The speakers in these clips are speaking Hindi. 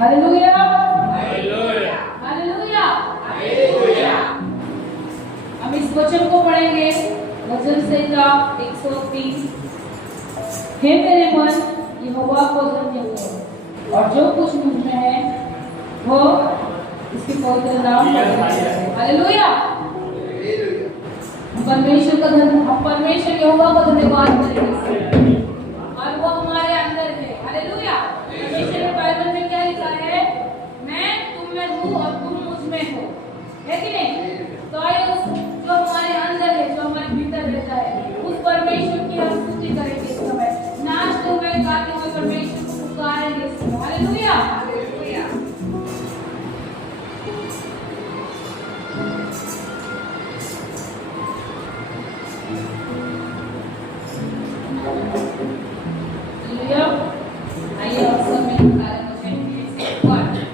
Hallelujah, hallelujah, hallelujah, hallelujah. हम इस वचन को पढ़ेंगे वचन संहिता 103। हे मेरे मन यहोवा को धन्य करो और जो कुछ मुझ में है वो इसके पवित्र नाम पर। हालेलुया, परमेश्वर का परमेश्वर यहोवा का धन्यवाद करेंगे और वो हमारे अंदर है। हालेलुया। परमेश्वर बाइबल में क्या लिखा है? मैं तुम में हूँ और तुम मुझ में हो, है कि नहीं? तो जो हमारे अंदर है, जो हमारे भीतर रहता है, उस परमेश्वर की हम स्तुति करेंगे इस समय, नाचते हुए गाते हुए परमेश्वर को पुकारेंगे इस समय। Hallelujah, hallelujah. आइए अब सब मिलकर सारे वचन के ऊपर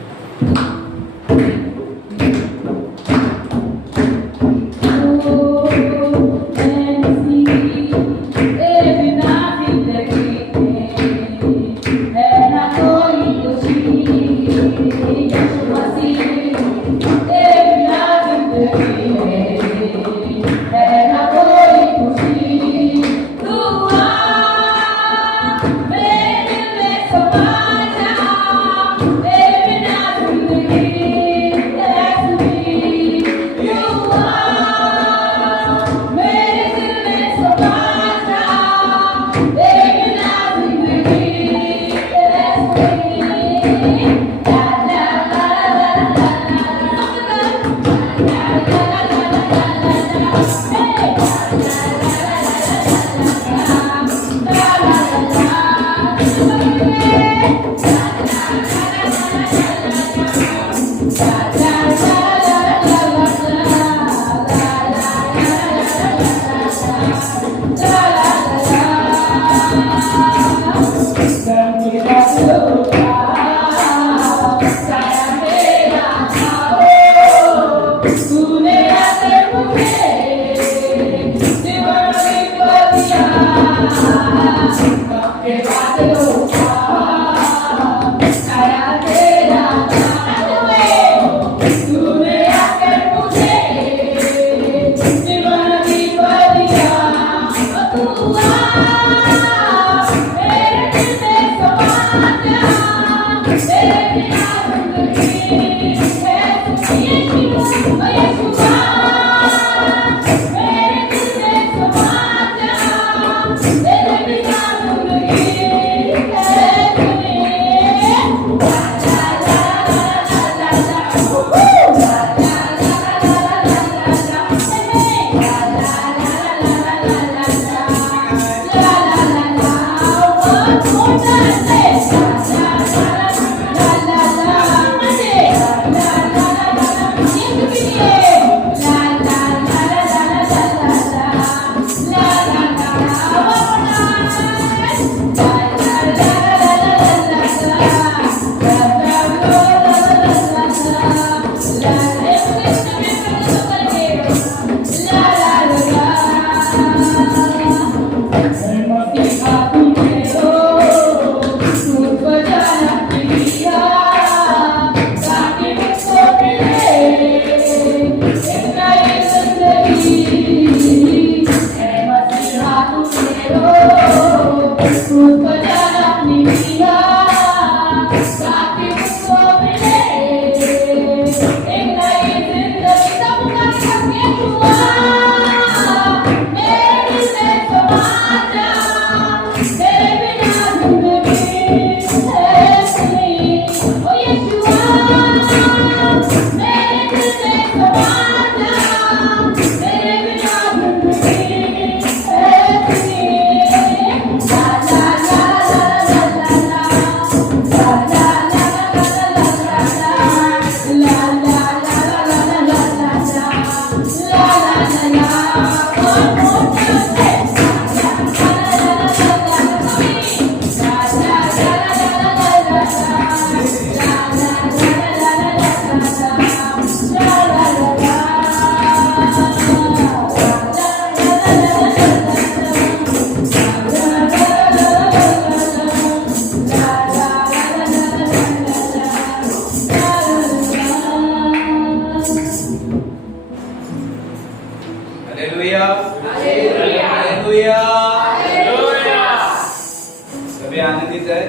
सभी आनंदित है।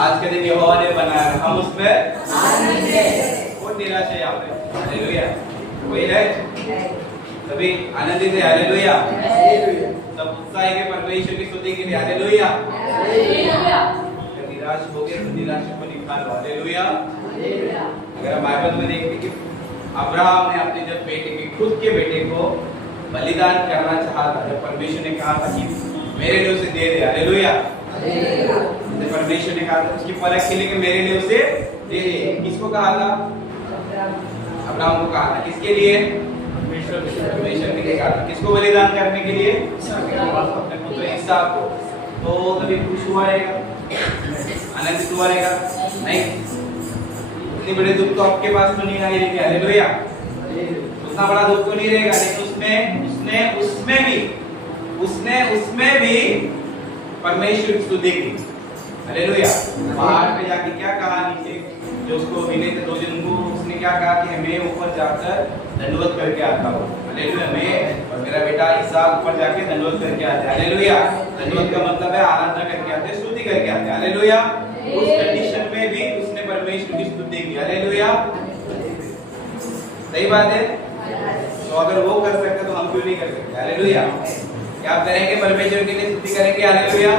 आज के दिन यहोवा ने बनाया, हम उसमें कौन निराश है यहाँ पे? हालेलुया। कोई है? सभी आनंदित है। हालेलुया। सब उत्साही के परमेश्वर की स्तुति के लिए। हालेलुया। निराश हो गए तो निराशा को निकालो। हालेलुया। अगर हम बाइबल में देखते कि अब्राहम ने अपने जब बेटे के खुद के बेटे को बलिदान करना चाहा था, जब परमेश्वर ने कहा था कि मेरे लिए उसे दे दे। हालेलुया। परमेश्वर ने कहा था उसकी परख के लिए कि मेरे लिए उसे दे दे। किसको कहा था? अब्राहम को कहा था। किसके लिए? परमेश्वर के लिए कहा था। किसको बलिदान करने के लिए? अपने पुत्र इसहाक को। तो तभी खुश हुआ रहेगा, आनंदित हुआ रहेगा? नहीं। इतने बड़े दुख तो आपके पास तो नहीं आएगी। हालेलुया। उतना बड़ा दुख तो नहीं रहेगा, लेकिन उसमें भी परमेश्वर की स्तुति की। हालेलुया। पहाड़ पे जाके क्या कहानी थी जो उसको मिले थे 2 दिन को, उसने क्या कहा कि मैं ऊपर जाकर दंडवत करके आता हूँ। हालेलुया। मैं और मेरा बेटा इसहाक ऊपर जाके दंडवत करके आते हैं। हालेलुया। दंडवत का मतलब है आराधना करके आते हैं, स्तुति करके आते हैं। हालेलुया। उस कंडीशन में भी उसने परमेश्वर की स्तुति की। हालेलुया। सही बात है। तो अगर वो कर सकते तो हम क्यों नहीं कर सकते? हालेलुया। क्या आप करेंगे? परमेश्वर के लिए स्तुति करेंगे। हालेलुया।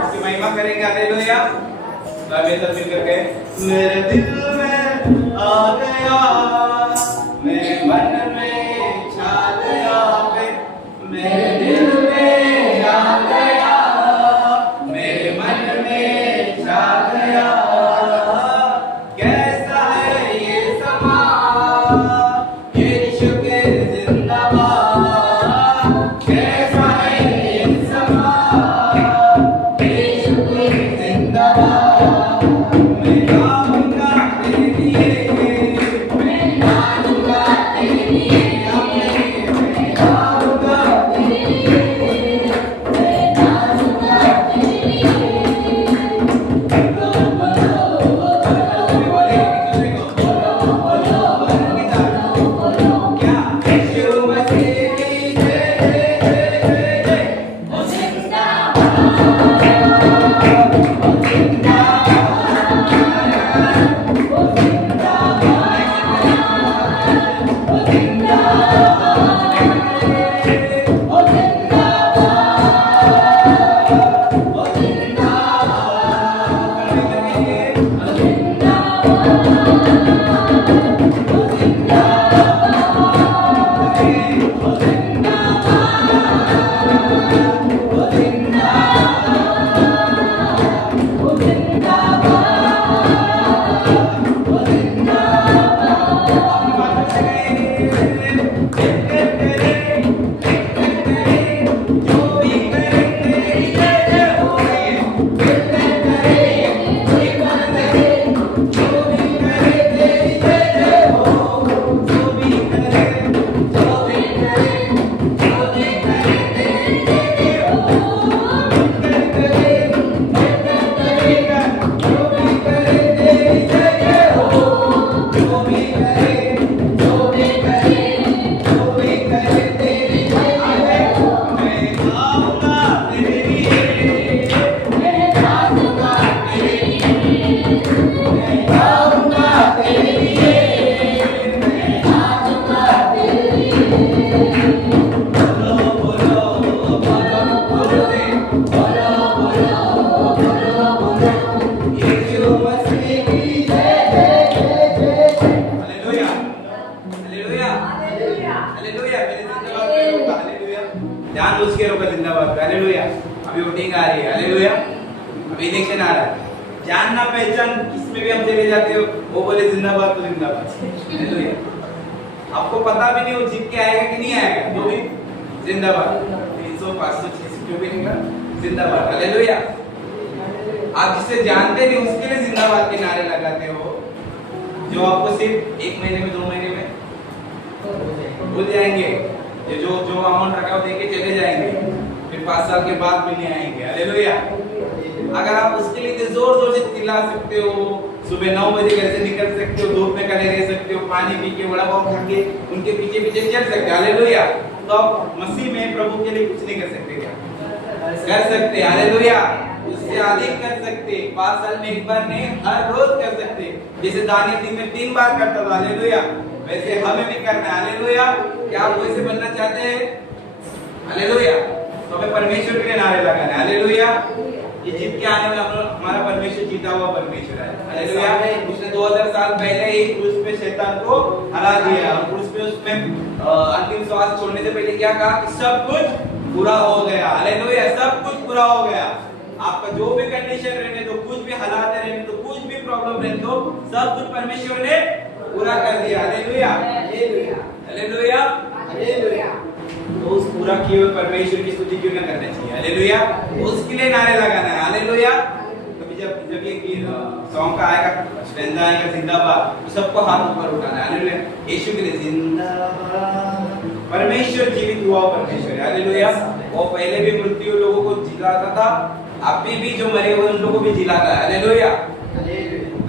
उसकी महिमा करेंगे। हालेलुया। तो अब सब मिलकर के मेरे दिल में आ गया, मेरे मन में छा गया, मेरे दिल में आ गया, मेरे मन में छा गया। कैसा है ये समा, यीशु के जिंदाबाद। कैसा है ये समा, यीशु के जिंदाबाद मैं गाऊंगा तेरे लिए मैं गाऊंगा तेरे लिए मैं गाऊंगा तेरे लिए मैं गाऊंगा तेरे लिए जानबूझ के रोका जिंदाबाद हालेलुया। अभी वोटिंग आ रही है हालेलुया, अभी इलेक्शन आ रहा है, जानना पहचान किसमें भी हम चले जाते हो वो बोले जिंदाबाद तो जिंदाबाद हालेलुया। आपको पता भी नहीं वो जीत के आएगा कि नहीं आएगा, तो भी जिंदाबाद 300 500 600 जो भी निकला जिंदाबाद हालेलुया। आप जिसे जानते नहीं उसके लिए जिंदाबाद के नारे लगाते हो, जो आपको सिर्फ 1 महीने में 2 महीने में भूल जाएंगे, जो जो अमाउंट रखा हो देके चले जाएंगे, फिर 5 साल के बाद भी नहीं आएंगे हालेलुया। अगर आप उसके लिए जोर जोर से चिल्ला सकते हो, सुबह 9 बजे घर से निकल सकते हो, धूप में खड़े रह सकते हो, पानी पी के वड़ा पाव खा के उनके पीछे पीछे चल सकते हो हालेलुया, तो आप मसीह में प्रभु के लिए कुछ नहीं कर सकते क्या? कर सकते हालेलुया, उससे अधिक कर सकते, 5 साल में 1 बार नहीं हर रोज कर सकते, जैसे दानियल दिन में 3 बार करता था हालेलुया, वैसे हमें भी करना है हालेलुया। क्या आप वैसे बनना चाहते हैं हालेलुया? तो हमें परमेश्वर के लिए नारे लगाना है हालेलुया। ये जीत के आने वाला हमारा परमेश्वर जीता हुआ परमेश्वर है हालेलुया। उसने 2000 साल पहले ही क्रूस पे शैतान को हरा दिया, और क्रूस पे उसमें अंतिम श्वास छोड़ने से पहले क्या कहा कि सब कुछ पूरा हो गया हालेलुया, सब कुछ पूरा हो गया। आपका जो भी कंडीशन रहने दो, कुछ भी हालात रहने दो, कुछ भी प्रॉब्लम रहने दो, सब कुछ परमेश्वर ने पूरा कर दिया हालेलुया हालेलुया हालेलुया। तो उस पूरा किए हुए परमेश्वर की स्तुति क्यों ना करना चाहिए हालेलुया, उसके लिए नारे लगाना है हालेलुया। कभी जब ये सॉन्ग का आएगा स्टैंजा आएगा जिंदाबाद, तो सबको हाथ ऊपर उठाना है हालेलुया, यीशु के लिए जिंदाबाद। परमेश्वर जीवित हुआ परमेश्वर है हालेलुया। वो पहले भी मृत्यु लोगों को जिलाता था, अभी भी जो मरे हुए उन लोगों को भी जिलाता है हालेलुया।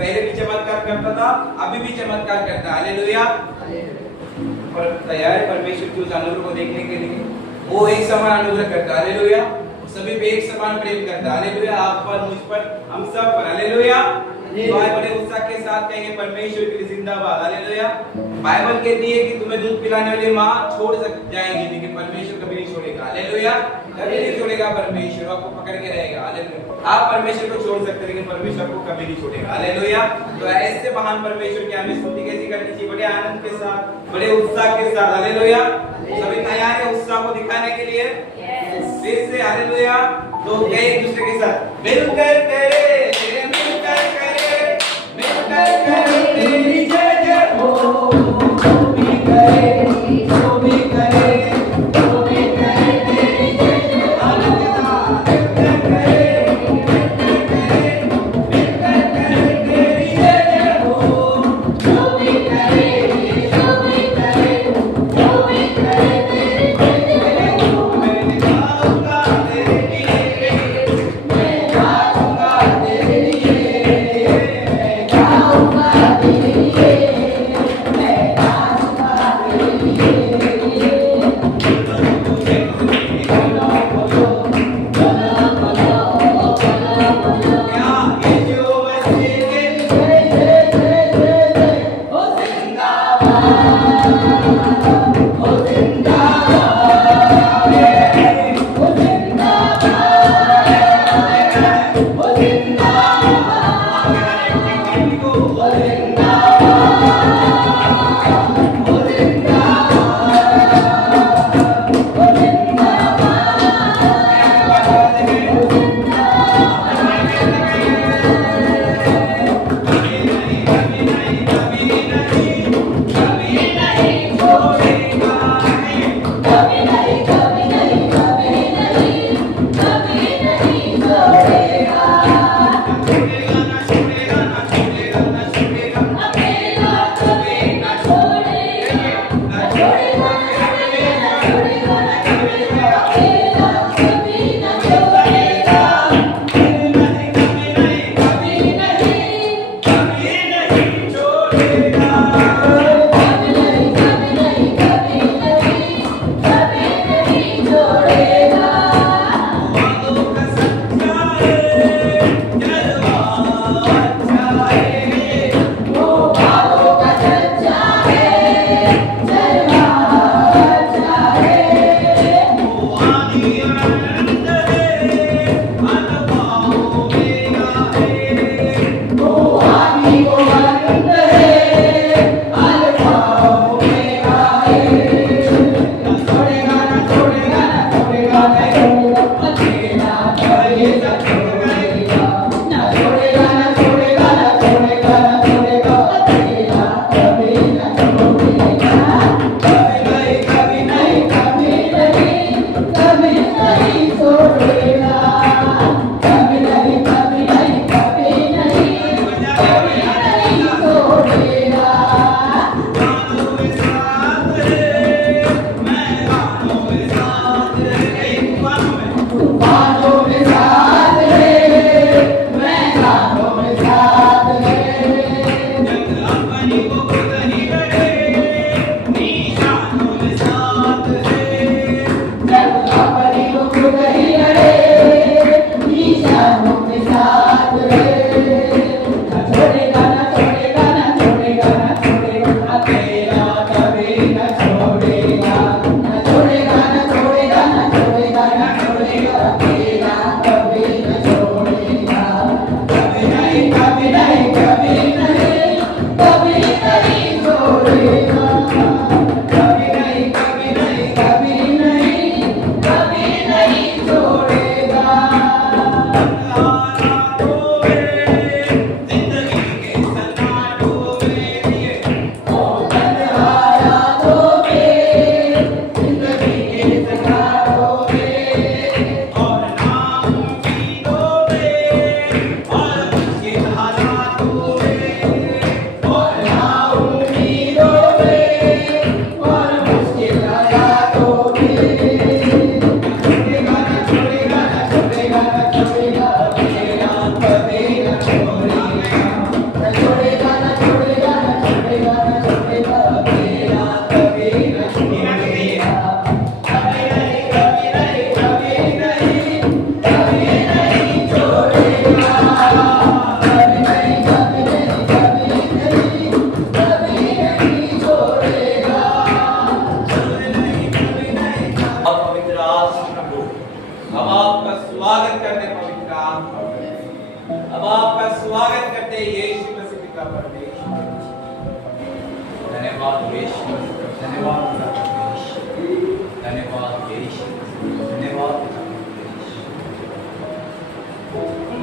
पहले भी चमत्कार करता था, अभी भी चमत्कार करता है हालेलुया। पर तैयार है परमेश्वर के उस अनुग्रह को देखने के लिए, वो एक समान अनुग्रह करता है हालेलुया, सभी पे एक समान प्रेम करता है हालेलुया, आप पर मुझ पर हम सब पर हालेलुया। तो आए बड़े उत्साह के साथ कहेंगे परमेश्वर के लिए जिंदाबाद हालेलुया। बाइबल कहती है कि तुम्हें दूध पिलाने वाली माँ छोड़ जाएंगी, लेकिन परमेश्वर कभी नहीं छोड़ेगा हालेलुया, कभी नहीं छोड़ेगा परमेश्वर, आपको पकड़ के रहेगा हालेलुया। आप परमेश्वर को छोड़ सकते लेकिन परमेश्वर आपको कभी नहीं छोड़ेगा हालेलुया। तो ऐसे महान परमेश्वर की हमें स्तुति कैसी करनी चाहिए? बड़े आनंद के साथ, बड़े उत्साह के साथ हालेलुया। सभी तैयार है उत्साह को दिखाने के लिए? फिर से हालेलुया। तो कहे एक दूसरे के साथ मिलकर करे, मिलकर करे, मिलकर करे तेरी जय जय हो, जो भी करे, जो भी करे, जो भी करे तेरी जय जय हो, मिलकर करे, मिलकर करे,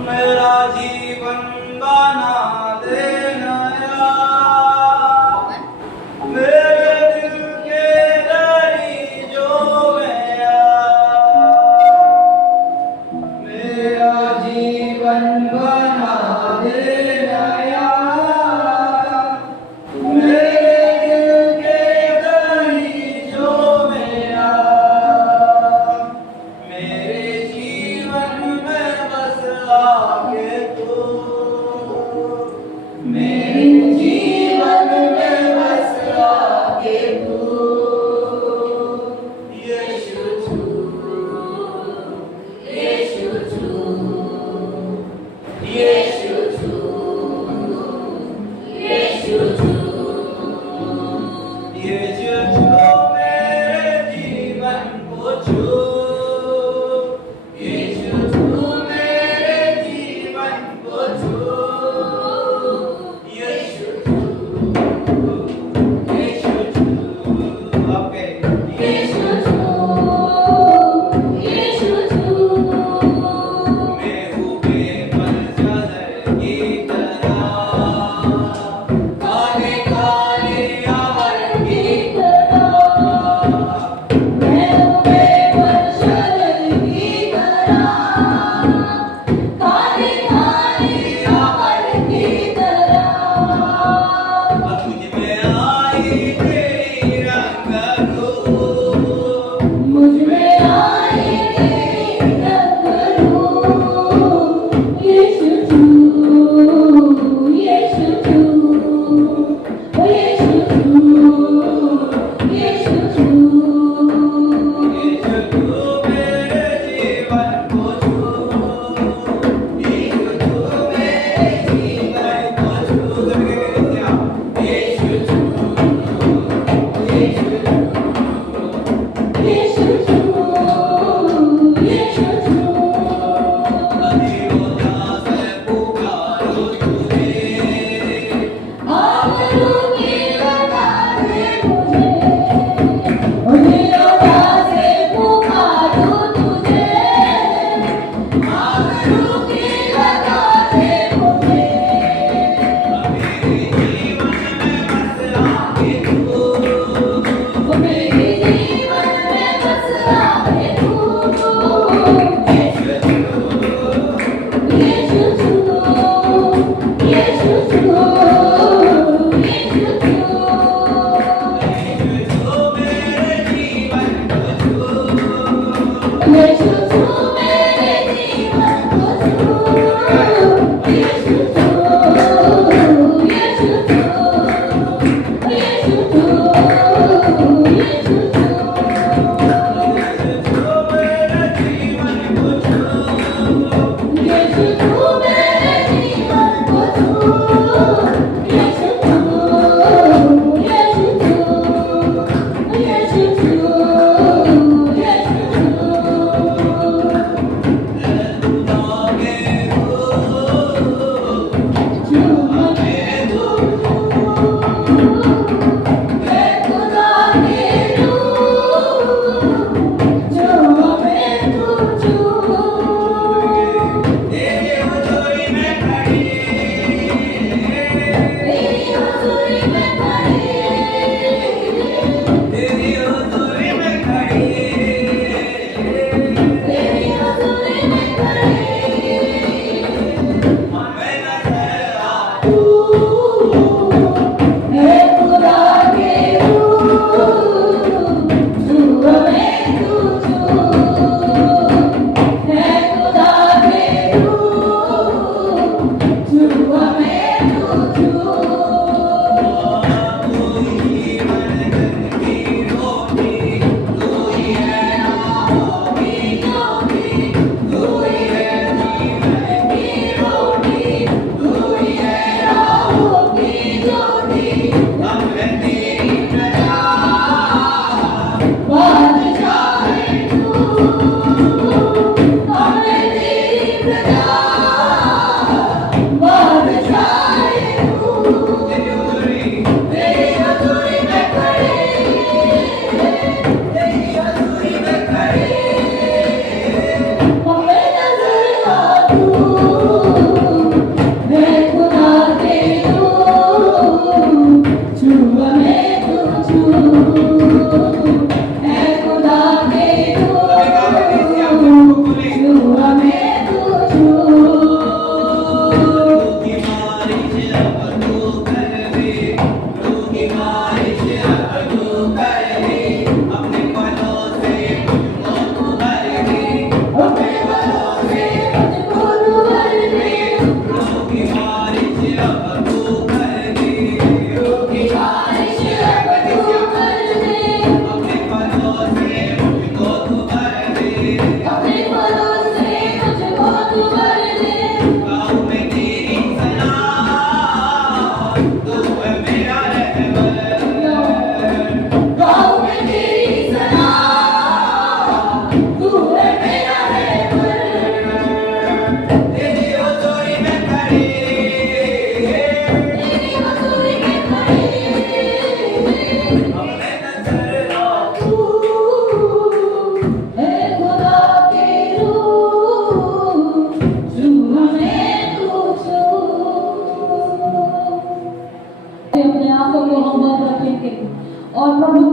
मेरा जीवन बना दे नया, मेरे दिल के दरीजों में आ। मेरा जीवन बना दे नया, मेरे दिल के दरीजों में आ। मेरे जीवन में बस आके तू, मेरे जीवन में बस आके तू। यीशु तू, यीशु तू, यीशु तू, यीशु तू, यीशु तू मेरे जीवन को छू। यीशु तू मेरे जीवन को छू। यीशु तू, यीशु तू, ओके। यीशु तू, यीशु तू, मैं हूँ बेपल चादर की तरह, काले काले यार की तरह मैं बेपल शरर की तरह, काले काले यार की तरह। अब तुझ में आई तेरी रंग रूप, मुझ में आई तेरी रंग रूप। यीशु तू,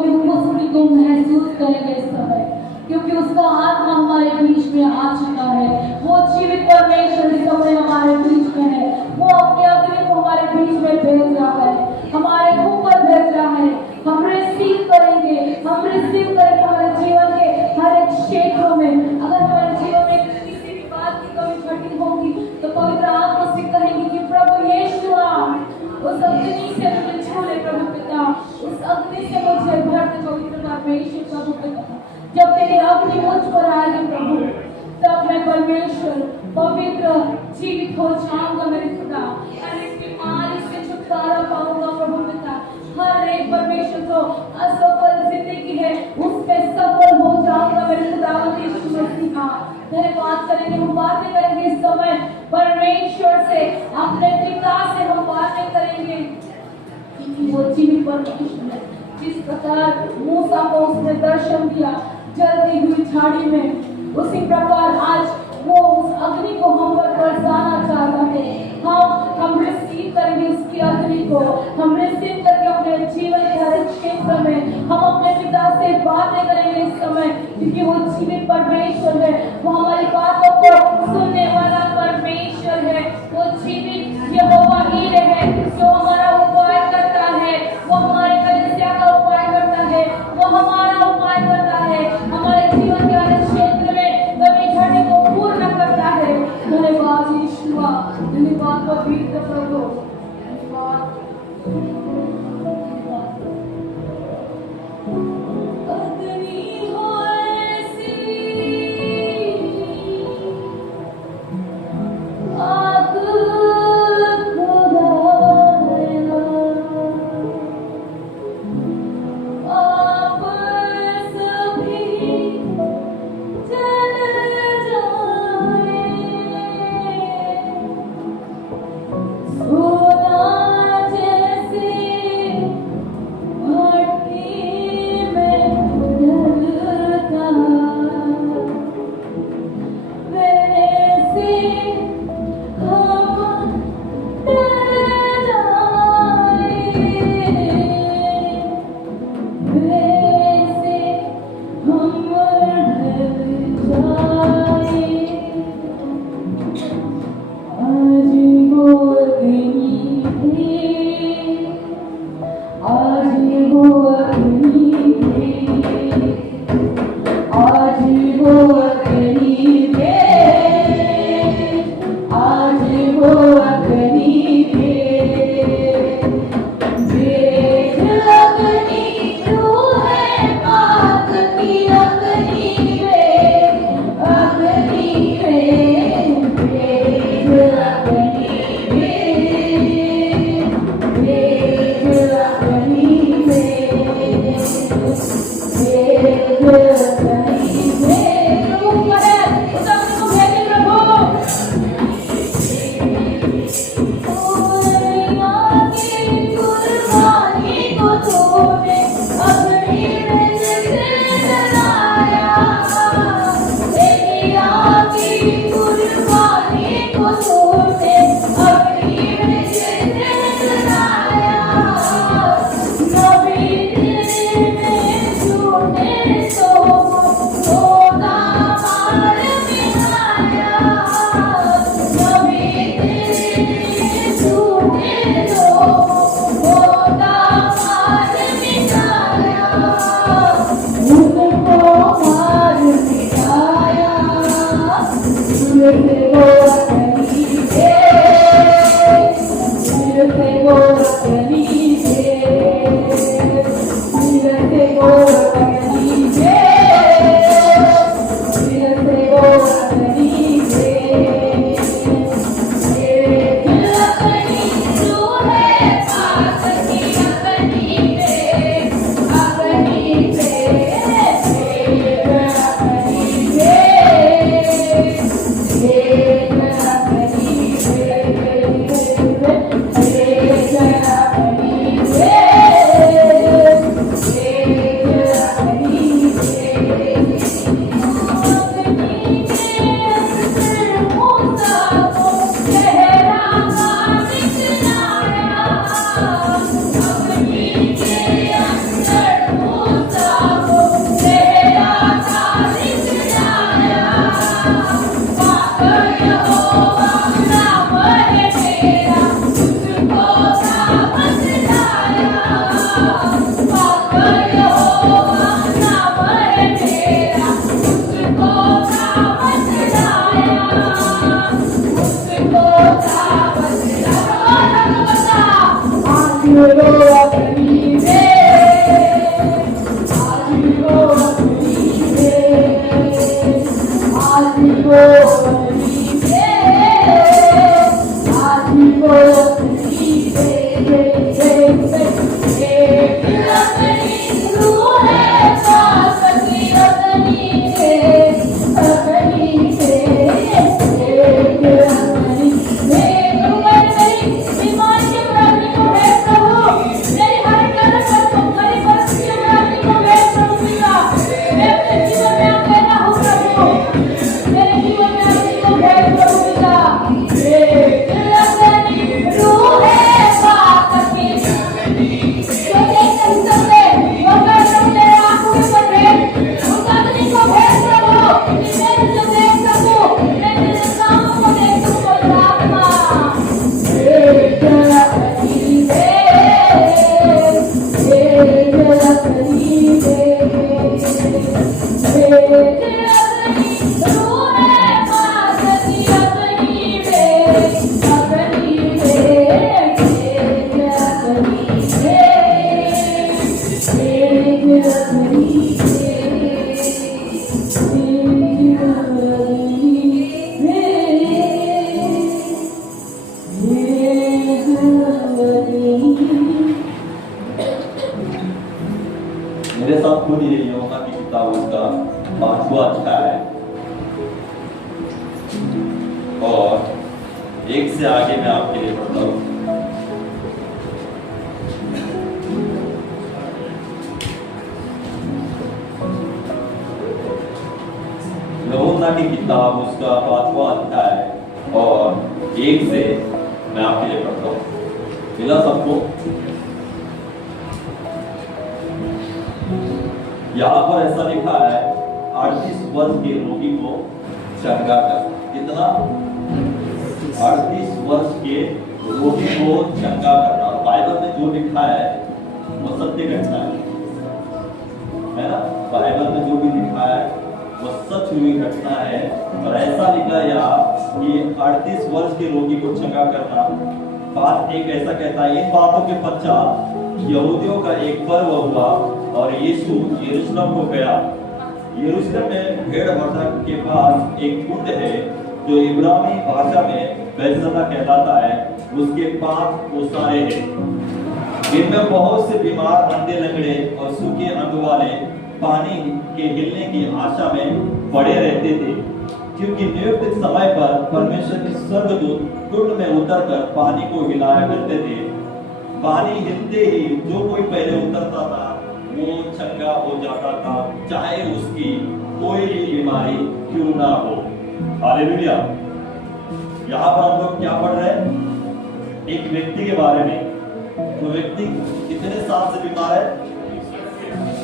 उपस्थिति को महसूस करेंगे इस समय, क्योंकि उसका आत्मा हमारे बीच में आ चुका है। वो जीवित परमेश्वर इस समय हमारे बीच में है। वो अपने अग्नि को हमारे बीच में भेज रहा है, हमारे ऊपर भेज रहा है। हम रिसीव करेंगे हमारे जीवन के हर एक क्षेत्रों में। अगर हमारे जीवन में किसी भी बात की कमी घटी होगी तो पवित्र आत्मा से कहेंगे कि प्रभु यीशु उस अग्नि से मुझे छू ले प्रभु पिता, उस अग्नि से मुझे भर दे पवित्र परमेश्वर प्रभु पिता। जब तेरी अग्नि मुझ पर आएगी प्रभु, तब मैं परमेश्वर पवित्र जीवित हो जाऊंगा मेरे खुदा। हर एक बीमारी से छुटकारा पाऊंगा प्रभु पिता। हर एक परमेश्वर जो असफल जिंदगी है उसमें सफल हो जाऊंगा मेरे खुदावंद यीशु मसीह। धन्यवाद करेंगे, हम बातें करेंगे इस समय परमेश्वर से, अपने पिता से हम बातें करेंगे, क्योंकि वो जीवित परमेश्वर है। जिस प्रकार मूसा को उसने दर्शन दिया जलती हुई झाड़ी में, उसी प्रकार आज वो उस अग्नि को हम पर बरसाना चाहता है। हम रिसीव करेंगे उसकी अग्नि को, हम रिसीव करके अपने जीवन के हर एक क्षेत्र में हम अपने पिता से बातें करेंगे इस समय, क्योंकि वो जीवित परमेश्वर है। वो हमारी बातों को सुनने वाला परमेश्वर है। वो जीवित यहोवा ईरे है जो हमारा उपाय करता है। वो हमारे कलीसिया का उपाय करता है, वो हमारा उपाय करता है, हमारे जीवन के हर एक क्षेत्र में कमी घटे को पूर्ण करता है। धन्यवाद यीशुआ, धन्यवाद पवित्र प्रभु, धन्यवाद। अग्नि हो ऐसी, आग खुदाएगा, आप सभी जल जाए। सोना जैसे भट्टी में ढलता, वैसे हम डर जाए, वैसे हम डर जाए। आज वो अग्नि है, आज वो अग्नि है, आज वो अग्नि है, आज वो अग्नि है। देख अग्नि तू है आग की अग्नि है, अग्नि है, देख अग्नि है, देख अग्नि है, देख अग्नि है। प्रभु करे उस अग्नि को भेजे प्रभु। कुर्बानी को तूने अग्नि में जलाया, एलिया की कुर्बानी को तूने अग्नि में जलाया। नबी ने छूने तो सोना मार मिलाया, नबी ने मेरे साथ खुद ये यूहन्ना की किताब उसका 5वां अध्याय और 1 से आगे मैं आपके लिए पढ़ता हूँ। यूहन्ना की किताब उसका 5वां अध्याय और 1 से मैं आपके लिए पढ़ता हूँ। मिला सबको? यहाँ पर ऐसा लिखा है 38 वर्ष के रोगी को चंगा कर। कितना? 38 वर्ष के रोगी को चंगा करना। बाइबल में जो लिखा है वो सत्य घटना है ना? बाइबल में जो भी लिखा है वो सच हुई घटना है। और ऐसा लिखा यहाँ कि 38 वर्ष के रोगी को चंगा करना। बात एक ऐसा कहता है, इन बातों के पश्चात यहूदियों का एक पर्व हुआ और यीशु यरूशलेम को गया। यरूशलेम में भेड़ बकरा के पास एक कुंड है जो इब्रानी भाषा में बैतसदा कहलाता है। उसके 5 ओसारे हैं, जिनमें बहुत से बीमार, अंधे, लंगड़े और सूखे अंग वाले पानी के हिलने की आशा में पड़े रहते थे, क्योंकि नियुक्त समय पर परमेश्वर के स्वर्गदूत कुंड में उतरकर पानी को हिलाया करते थे। पानी हिलते ही जो कोई पहले उतरता था वो चंगा हो जाता था, चाहे उसकी कोई भी बीमारी क्यों ना हो। हालेलुया। यहाँ पर हम लोग क्या पढ़ रहे हैं? एक व्यक्ति के बारे में। तो व्यक्ति कितने साल से बीमार है?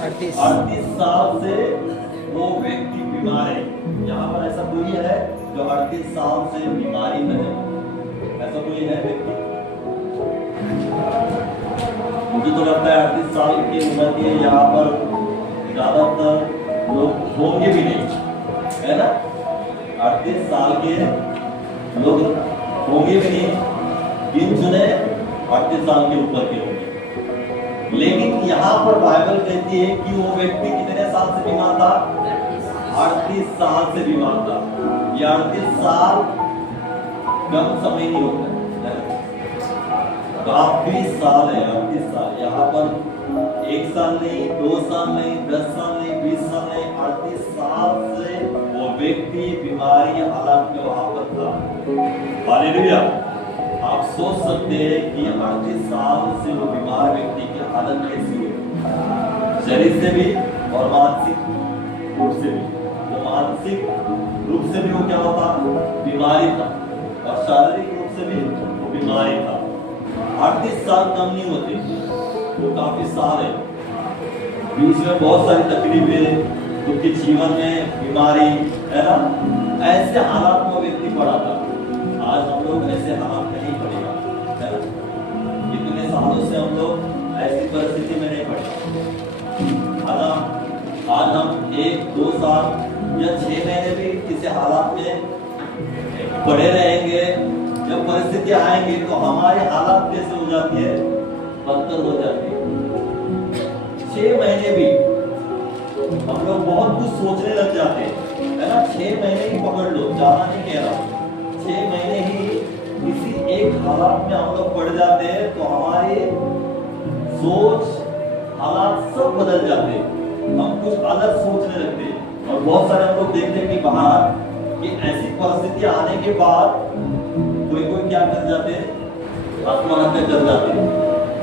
38 साल से वो व्यक्ति बीमार है। यहाँ पर ऐसा कोई है जो 38 साल से बीमारी में है? ऐसा कोई है व्यक्ति? मुझे तो लगता है 38 साल की उम्र के यहाँ पर ज्यादातर लोग होंगे भी नहीं, है ना? 38 साल के लोग होंगे भी नहीं, गिन चुने 38 साल के ऊपर के होंगे। लेकिन यहाँ पर बाइबल कहती है कि वो व्यक्ति कितने साल से बीमार था? 38 साल से बीमार था। ये 38 साल कम समय नहीं होता है, काफी साल है। 38 साल यहाँ पर 1 साल नहीं, 2 साल नहीं, 10 साल नहीं, 20 साल नहीं, 38 साल से वो व्यक्ति बीमारी हालत में वहां पर था। हालेलुया। आप सोच सकते हैं कि 38 साल से वो बीमार व्यक्ति की हालत कैसी हुई, शरीर से भी और मानसिक रूप से भी। वो मानसिक रूप से भी वो क्या होता? बीमारी था, और शारीरिक रूप से भी वो बीमारी था। 38 साल कम नहीं होते, वो काफी साल है। बीच में बहुत सारी तकलीफें, उसके जीवन में बीमारी, है ना? ऐसे हालात में व्यक्ति पड़ा था। आज हम लोग ऐसे हालात में नहीं पड़ेगा, है ना? इतने सालों से हम लोग ऐसी परिस्थिति में नहीं पड़े। आज हम 1-2 साल या 6 महीने भी किसी हालात में पड़े रहेंगे। जब परिस्थिति आएंगी तो हमारी हालत कैसे हो जाती है? बदतर हो जाती है। 6 महीने भी हम लोग बहुत कुछ सोचने लग जाते हैं, है ना। 6 महीने ही पकड़ लो, ज्यादा नहीं कह रहा, 6 महीने ही किसी एक हालात में हम लोग पड़ जाते हैं तो हमारी सोच, हालात सब बदल जाते हैं, हम कुछ अलग सोचने लगते हैं। और बहुत सारे हम लोग देखते हैं कि बाहर कि ऐसी परिस्थितियां आने के बाद कोई कोई क्या कर जाते हैं, आत्महत्या कर जाते हैं,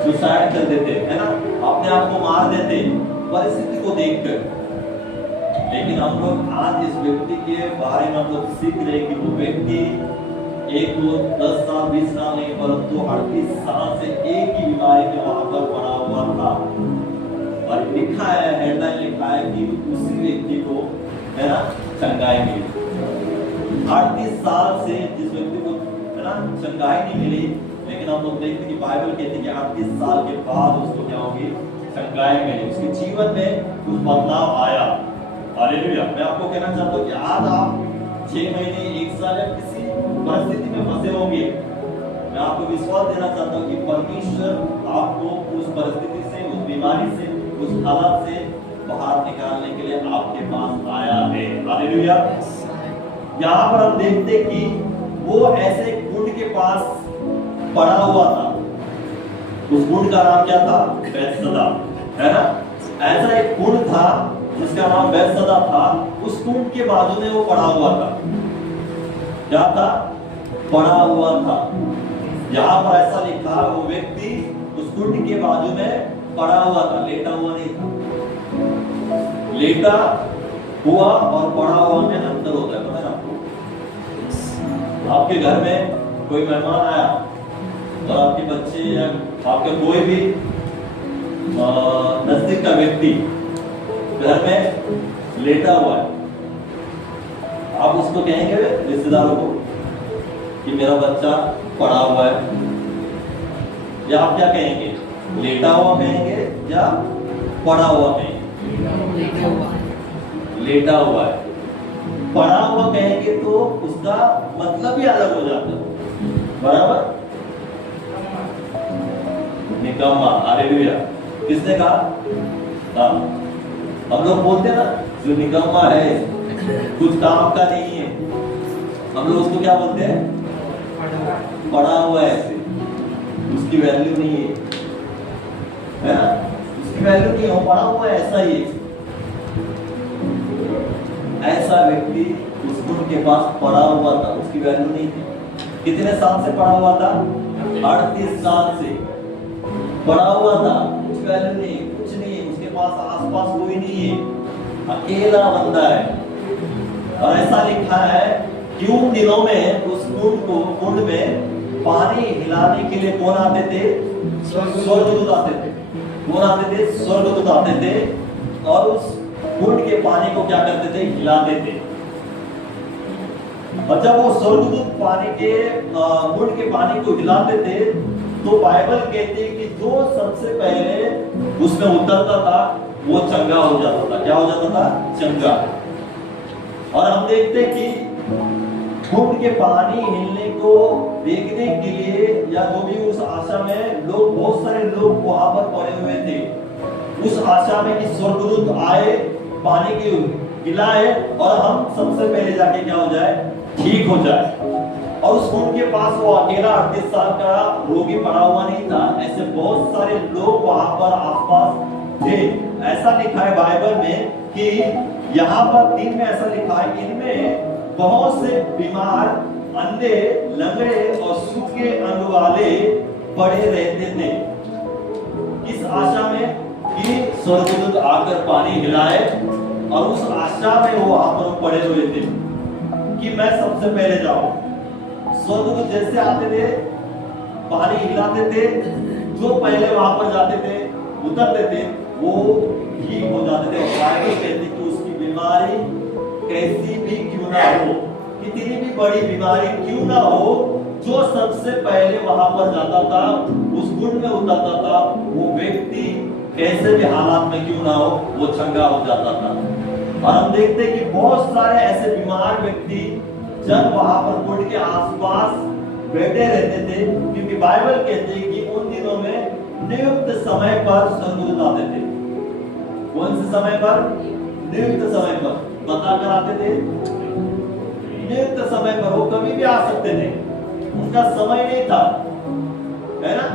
सुसाइड कर देते हैं, है ना, अपने आप को मार देते हैं परिस्थिति को देखकर। लेकिन हम लोग आज इस व्यक्ति के बारे में हम लोग सीख रहे हैं कि वो व्यक्ति 1 2 10 साल 20 साल नहीं परंतु 38 साल से एक ही बीमारी में वहां पर पड़ा हुआ था। और लिखा है, हेडलाइन लिखा है कि उसी व्यक्ति को, है ना, चंगाई मिली। 38 साल से जिस व्यक्ति को, है ना, चंगाई नहीं मिली, लेकिन हम लोग देखते हैं कि बाइबल कहती है कि 38 साल के बाद उसको क्या होगी, चंगाई मिली, उसके जीवन में कुछ बदलाव आया। हालेलुया। मैं आपको कहना चाहता हूँ कि आज आप 6 महीने 1 साल या किसी परिस्थिति में फंसे होंगे, मैं आपको विश्वास देना चाहता हूँ कि परमेश्वर आपको उस परिस्थिति से, उस बीमारी से, उस हालत से बाहर निकालने के लिए आपके पास आया है। हालेलुया। यहाँ पर हम देखते कि वो ऐसे कुंड के पास पड़ा हुआ था। उस कुंड का नाम क्या था? बैतसदा, है ना। ऐसा एक कुंड था जिसका नाम बैतसदा था। उस कुंड के बाजू में वो पड़ा हुआ था। क्या था? पड़ा हुआ था। यहाँ पर ऐसा लिखा, वो व्यक्ति उस कुंड के बाजू में पड़ा हुआ था, लेटा हुआ नहीं था। लेटा हुआ और पड़ा हुआ में अंतर होता है, पता है आपको? आपके घर में कोई मेहमान आया और आपके बच्चे या आपका कोई भी नजदीक का व्यक्ति घर में लेटा हुआ है, आप उसको कहेंगे रिश्तेदारों को कि मेरा बच्चा पड़ा हुआ है, या आप क्या कहेंगे? लेटा हुआ कहेंगे या पड़ा हुआ कहेंगे? लेटा हुआ है। पड़ा हुआ कहेंगे तो उसका मतलब ही अलग हो जाता है, बराबर? निकम्मा। हालेलुया। किसने कहा? हाँ, हम लोग बोलते हैं ना, जो निकम्मा है, कुछ काम का नहीं है, हम लोग उसको क्या बोलते हैं? पड़ा हुआ है, ऐसे उसकी वैल्यू नहीं है ना, उसकी वैल्यू नहीं हो, पड़ा हुआ है, ऐसा ही। ऐसा व्यक्ति उस कुंड के पास पड़ा हुआ था, उसकी वैल्यू नहीं थी। कितने साल से पड़ा हुआ था? 38 साल से पड़ा हुआ था, कुछ वैल्यू नहीं, कुछ नहीं, उसके पास आसपास कोई नहीं है, अकेला बंदा है। और ऐसा लिखा है कि उन दिनों में उस कुंड में पानी हिलाने के लिए कौन आते थे? स्वर्गदूत आते थे। कौन आते थे? स्वर्गदूत आते थे और उस कुंड के पानी को क्या करते थे? हिलाते थे। और जब वो स्वर्गदूत पानी के कुंड के पानी को हिलाते थे तो बाइबल कहती है कि जो सबसे पहले उसमें उतरता था वो चंगा हो जाता था। क्या हो जाता था? चंगा। और हम देखते कि कुंड के पानी हिलने को देखने के लिए, या जो भी उस आशा में लोग, बहुत सारे लोग वहां पर पड़े हुए थे, उस आशा में कि स्वर्गदूत आए, पानी के हिलाए और हम सबसे पहले जाके क्या हो जाए? ठीक हो जाए। और उस कुंड के पास वो अकेला 38 साल का रोगी पड़ा हुआ नहीं था, ऐसे बहुत सारे लोग वहां पर आसपास थे। ऐसा लिखा है बाइबल में कि यहाँ पर 3 में ऐसा लिखा है, इनमें बहुत से बीमार, अंधे, लंगड़े और सूखे अंग वाले पड़े रहते थे। इस आशा में कि स्वर्गदूत आकर पानी हिलाए, और उस आशा में वो वहां पर पड़े हुए थे कि मैं सबसे पहले जाऊं। स्वर्गदूत जैसे आते थे, पानी हिलाते थे, जो पहले वहां पर जाते थे, उतरते थे, वो ठीक हो जाते थे। और बाइबल कहती कि उसकी बीमारी कैसी भी क्यों ना हो, कितनी भी बड़ी बीमारी क्यों ना हो, जो सबसे पहले वहां पर जाता था, उस कुंड में उतरता था, वो व्यक्ति कैसे भी हालात में क्यों ना हो, वो चंगा हो जाता था। और हम देखते हैं कि बहुत सारे ऐसे बीमार व्यक्ति जब वहां पर कुंड के आसपास बैठे रहते थे, क्योंकि बाइबल कहते हैं कि उन दिनों में नियुक्त समय पर स्वर्गदूत आते थे। कौन से समय पर? नियुक्त समय पर बता कर आते थे। नियुक्त समय पर वो कभी भी आ सकते थे, उनका समय नहीं था, है ना?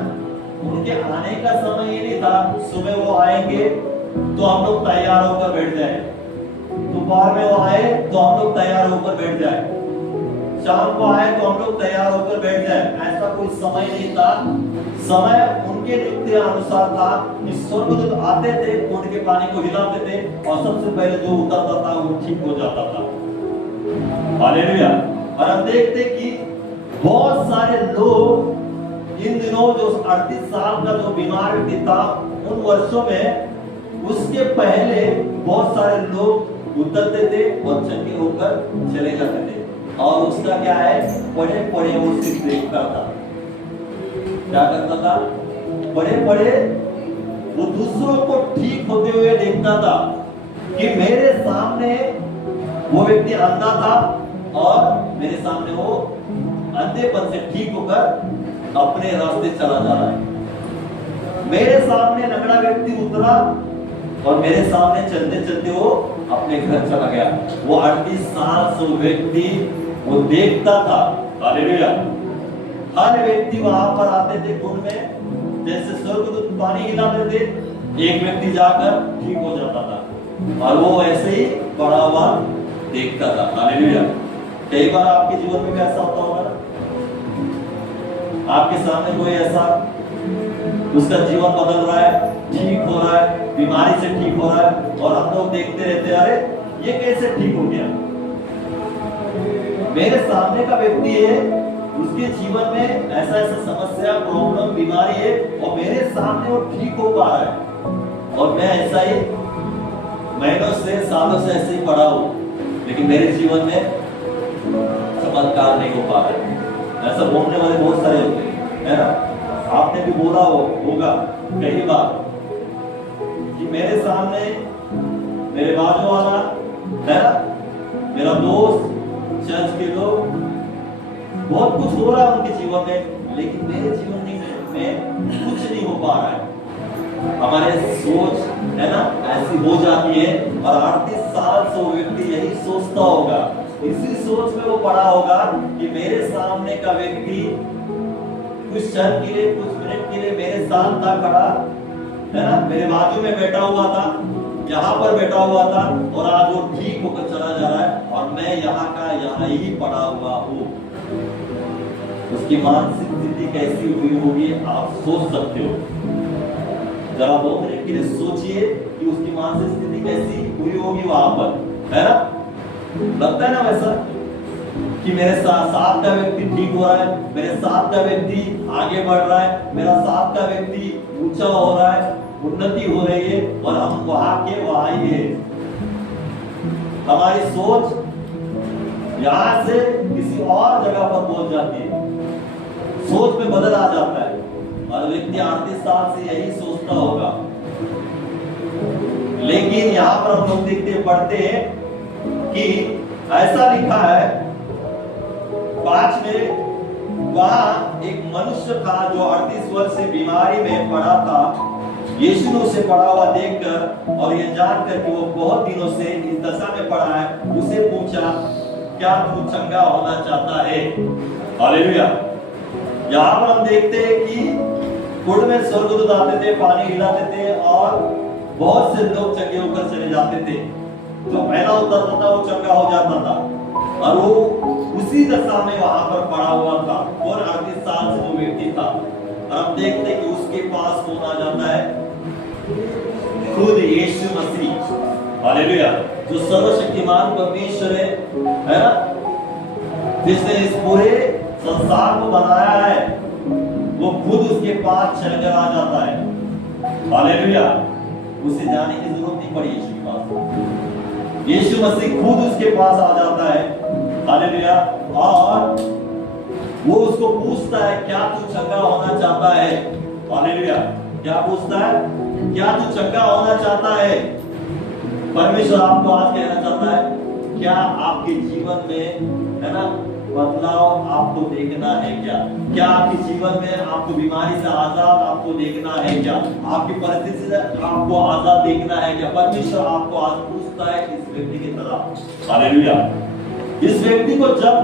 उनके आने का समय ही नहीं था। सुबह वो आएंगे तो हम लोग तैयार होकर बैठ जाए, दोपहर में वो आए तो हम लोग तैयार होकर बैठ जाए, शाम को आए तो हम लोग तैयार होकर बैठ जाए। ऐसा कोई समय नहीं था। समय उनके नित्य अनुसार था कि स्वर्गदूत आते थे, कुंड के पानी को हिलाते थे और सबसे पहले जो उतरता था वो ठीक हो जाता था। हालेलुया। और हम देखते कि बहुत सारे लोग इन दिनों जो 38 साल का जो बीमार व्यक्ति था, उन वर्षों में उसके पहले बहुत सारे लोग उतरते थे और चंगे होकर चले जाते थे। और उसका क्या है, पढ़े पढ़े वो सिर्फ देखता था। क्या करता था? पढ़े पढ़े वो दूसरों को ठीक होते हुए देखता था कि मेरे सामने वो व्यक्ति अंधा था और मेरे सामने वो अंधेपन से ठीक होकर अपने रास्ते चला जा रहा है। मेरे सामने लंगड़ा व्यक्ति उतरा और मेरे सामने चलते चलते वो अपने घर चला गया। वो 38 साल से व्यक्ति वो देखता था। हालेलुया। हर व्यक्ति वहां पर आते थे कुंड में, जैसे स्वर्गदूत पानी हिलाते थे, एक व्यक्ति जाकर ठीक हो जाता था और वो ऐसे ही बड़ा हुआ देखता था। हालेलुया। कई बार आपके जीवन में भी ऐसा होता होगा, आपके सामने कोई ऐसा, उसका जीवन बदल रहा है, ठीक हो रहा है, बीमारी से ठीक हो रहा है और हम लोग देखते रहते हैं, अरे ये कैसे ठीक हो गया? मेरे सामने का व्यक्ति है, उसके जीवन में ऐसा ऐसा समस्या, प्रॉब्लम, बीमारी है और मेरे सामने वो ठीक हो पा रहा है और मैं ऐसा ही महीनों से, सालों से ऐसे ही पड़ा हूं, लेकिन मेरे जीवन में चमत्कार नहीं हो पा रहा है। ऐसा बोलने वाले बहुत सारे होते हैं, है ना? आपने भी बोला होगा कई बार कि मेरे सामने मेरे बाजू वाला, है ना, मेरा दोस्त, चर्च के लोग, बहुत कुछ हो रहा है उनके जीवन में, लेकिन मेरे जीवन में कुछ नहीं हो पा रहा है। हमारे सोच, है ना, ऐसी हो जाती है और 38 साल से वो व्यक्ति यही सोचता होगा, इसी सोच में वो पड़ा होगा कि मेरे सामने का व्यक्ति कुछ क्षण के लिए, कुछ मिनट के लिए मेरे साथ था खड़ा, है ना, मेरे बाजू में बैठा हुआ था, यहाँ पर बैठा हुआ था और आज वो ठीक होकर चला जा रहा है और मैं यहाँ का यहाँ ही पड़ा हुआ हूँ। उसकी मानसिक स्थिति कैसी हुई होगी आप सोच सकते हो। जरा 2 मिनट के लिए सोचिए कि उसकी मानसिक स्थिति कैसी हुई होगी वहां पर, है ना? लगता है ना वैसा कि मेरे साथ का व्यक्ति ठीक हो रहा है, मेरे साथ का व्यक्ति आगे बढ़ रहा है, मेरा साथ का व्यक्ति ऊंचा हो रहा है, उन्नति हो रही है और हम वहां के वहां ही है। हमारी सोच यहां से किसी और जगह पर पहुंच जाती है, सोच में बदल आ जाता है और व्यक्ति 38 साल से यही सोचता होगा। लेकिन यहाँ पर हम लोग देखते पढ़ते हैं कि ऐसा लिखा है 5 में, वहां एक मनुष्य था जो 38 वर्ष से बीमारी में पड़ा था। यीशु ने उसे पड़ा हुआ देखकर और यह जानकर कि वो बहुत दिनों से इस दशा में पड़ा है, उसे पूछा, क्या तू चंगा होना चाहता है? हालेलुया। यहाँ पर हम देखते हैं कि कुंड में स्वर्गदूत आते थे, पानी हिलाते थे और बहुत से लोग चंगे होकर चले जाते थे। जो पहला उतरता था वो चंगा हो जाता था और वो उसी दशा में वहां पर पड़ा हुआ था और 38 साल से जो व्यक्ति था। और हम देखते हैं कि उसके पास कौन आ जाता है? खुद यीशु मसीह। हालेलुया। जो सर्वशक्तिमान परमेश्वर है ना, जिसने इस पूरे संसार को बनाया है, वो खुद उसके पास चलकर आ जाता है। हालेलुया। उसे जाने की जरूरत नहीं पड़ी यीशु के पास, यीशु मसीह खुद उसके पास आ जाता है। हालेलुया। और वो उसको पूछता है, क्या तू चंगा होना चाहता है? हालेलुया। क्या पूछता है? क्या तू चंगा होना चाहता है? परमेश्वर आपको आज कहना चाहता है, क्या आपके जीवन में, है ना, बदलाव आपको देखना है क्या? क्या आपके जीवन में आपको बीमारी से आजाद आपको देखना है क्या? आपकी परिस्थिति से आपको आजाद देखना है क्या? परमेश्वर आपको आज पूछता है इस व्यक्ति की तरह। हालेलुया। इस व्यक्ति को जब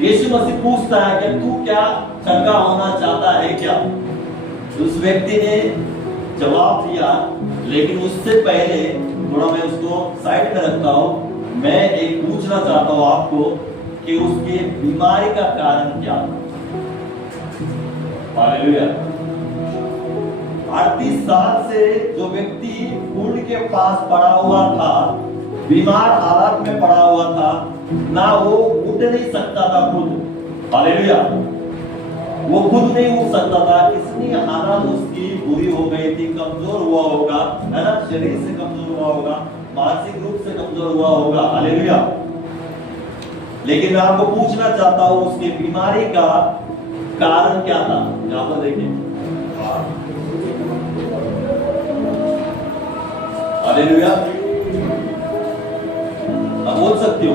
यीशु मसीह पूछता है कि तू क्या चंगा होना चाहता है क्या, उस व्यक्ति ने जवाब दिया, लेकिन उससे पहले थोड़ा मैं उसको साइड में रखता हूं। मैं एक पूछना चाहता हूं आपको कि उसके बीमारी का कारण क्या था? हालेलुया। 38 साल से जो व्यक्ति कुंड के पास पड़ा हुआ था, बीमार हालत में पड़ा हुआ था, ना वो उठ नहीं सकता था खुद। हालेलुया। वो खुद नहीं उठ सकता था, इतनी हालत उसकी बुरी हो गई थी, कमजोर हुआ होगा, है ना, शरीर से कमजोर हुआ होगा, मानसिक रूप से कमजोर हुआ होगा। हालेलुया। लेकिन मैं आपको पूछना चाहता हूं उसकी बीमारी का कारण क्या था? यहां पर देखिए, हालेलुया। आप बोल सकते हो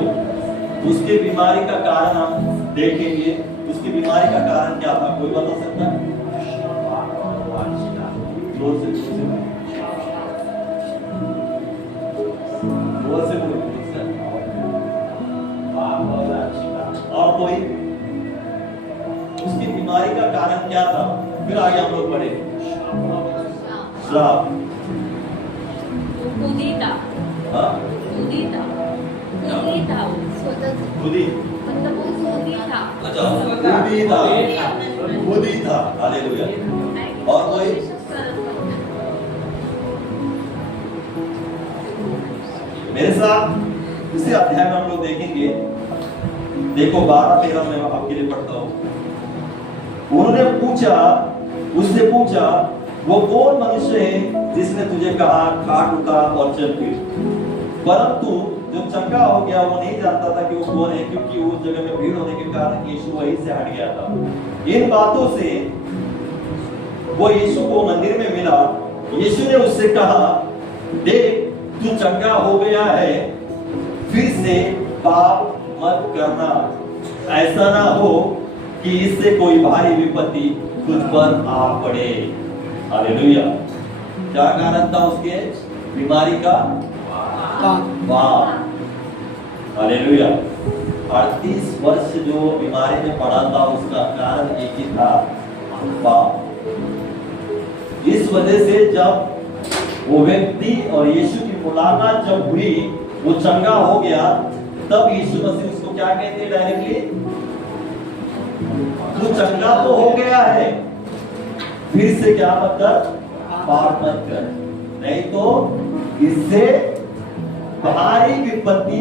उसकी बीमारी का कारण हम देखेंगे। उसकी बीमारी का कारण क्या था? कोई बता सकता है? जोर से और कोई? उसकी बीमारी का कारण क्या था? फिर आगे हम लोग बढ़े। श्राप। कुदीता। हाँ? कुदीता। कुदीता। खुदी। मतलब वो कुदीता। अच्छा, खुदी था। खुदी था। हालेलुया। और कोई? मेरे साथ इसी अध्याय में हम लोग देखेंगे। देखो 12-13 में आपके लिए पढ़ता हूं। उन्होंने उससे पूछा वो कौन मनुष्य है जिसने तुझे कहा खाट उठा और चल फिर? परंतु जो चंगा हो गया वो नहीं जानता था कि वो कौन है, क्योंकि उस जगह में भीड़ होने के कारण यीशु वहीं से हट गया था। इन बातों से वो यीशु को मंदिर में मिला। यीशु ने उससे कहा, देख तू चंगा हो गया है, फिर से पाप मत करना, ऐसा ना हो कि इससे कोई भारी विपत्ति तुझ पर आ पड़े। हालेलुया। क्या कारण था उसके बीमारी का? पाप। हालेलुया। 38 वर्ष जो बीमारी में पड़ा था उसका कारण एक ही था, पाप। इस वजह से जब वो व्यक्ति और यीशु की मुलाकात जब हुई, वो चंगा हो गया, तब यीशु मसीह उसको क्या कहते हैं डायरेक्टली? तू चंगा तो हो गया है, फिर से क्या मत कर? पाप मत कर, नहीं तो इससे भारी विपत्ति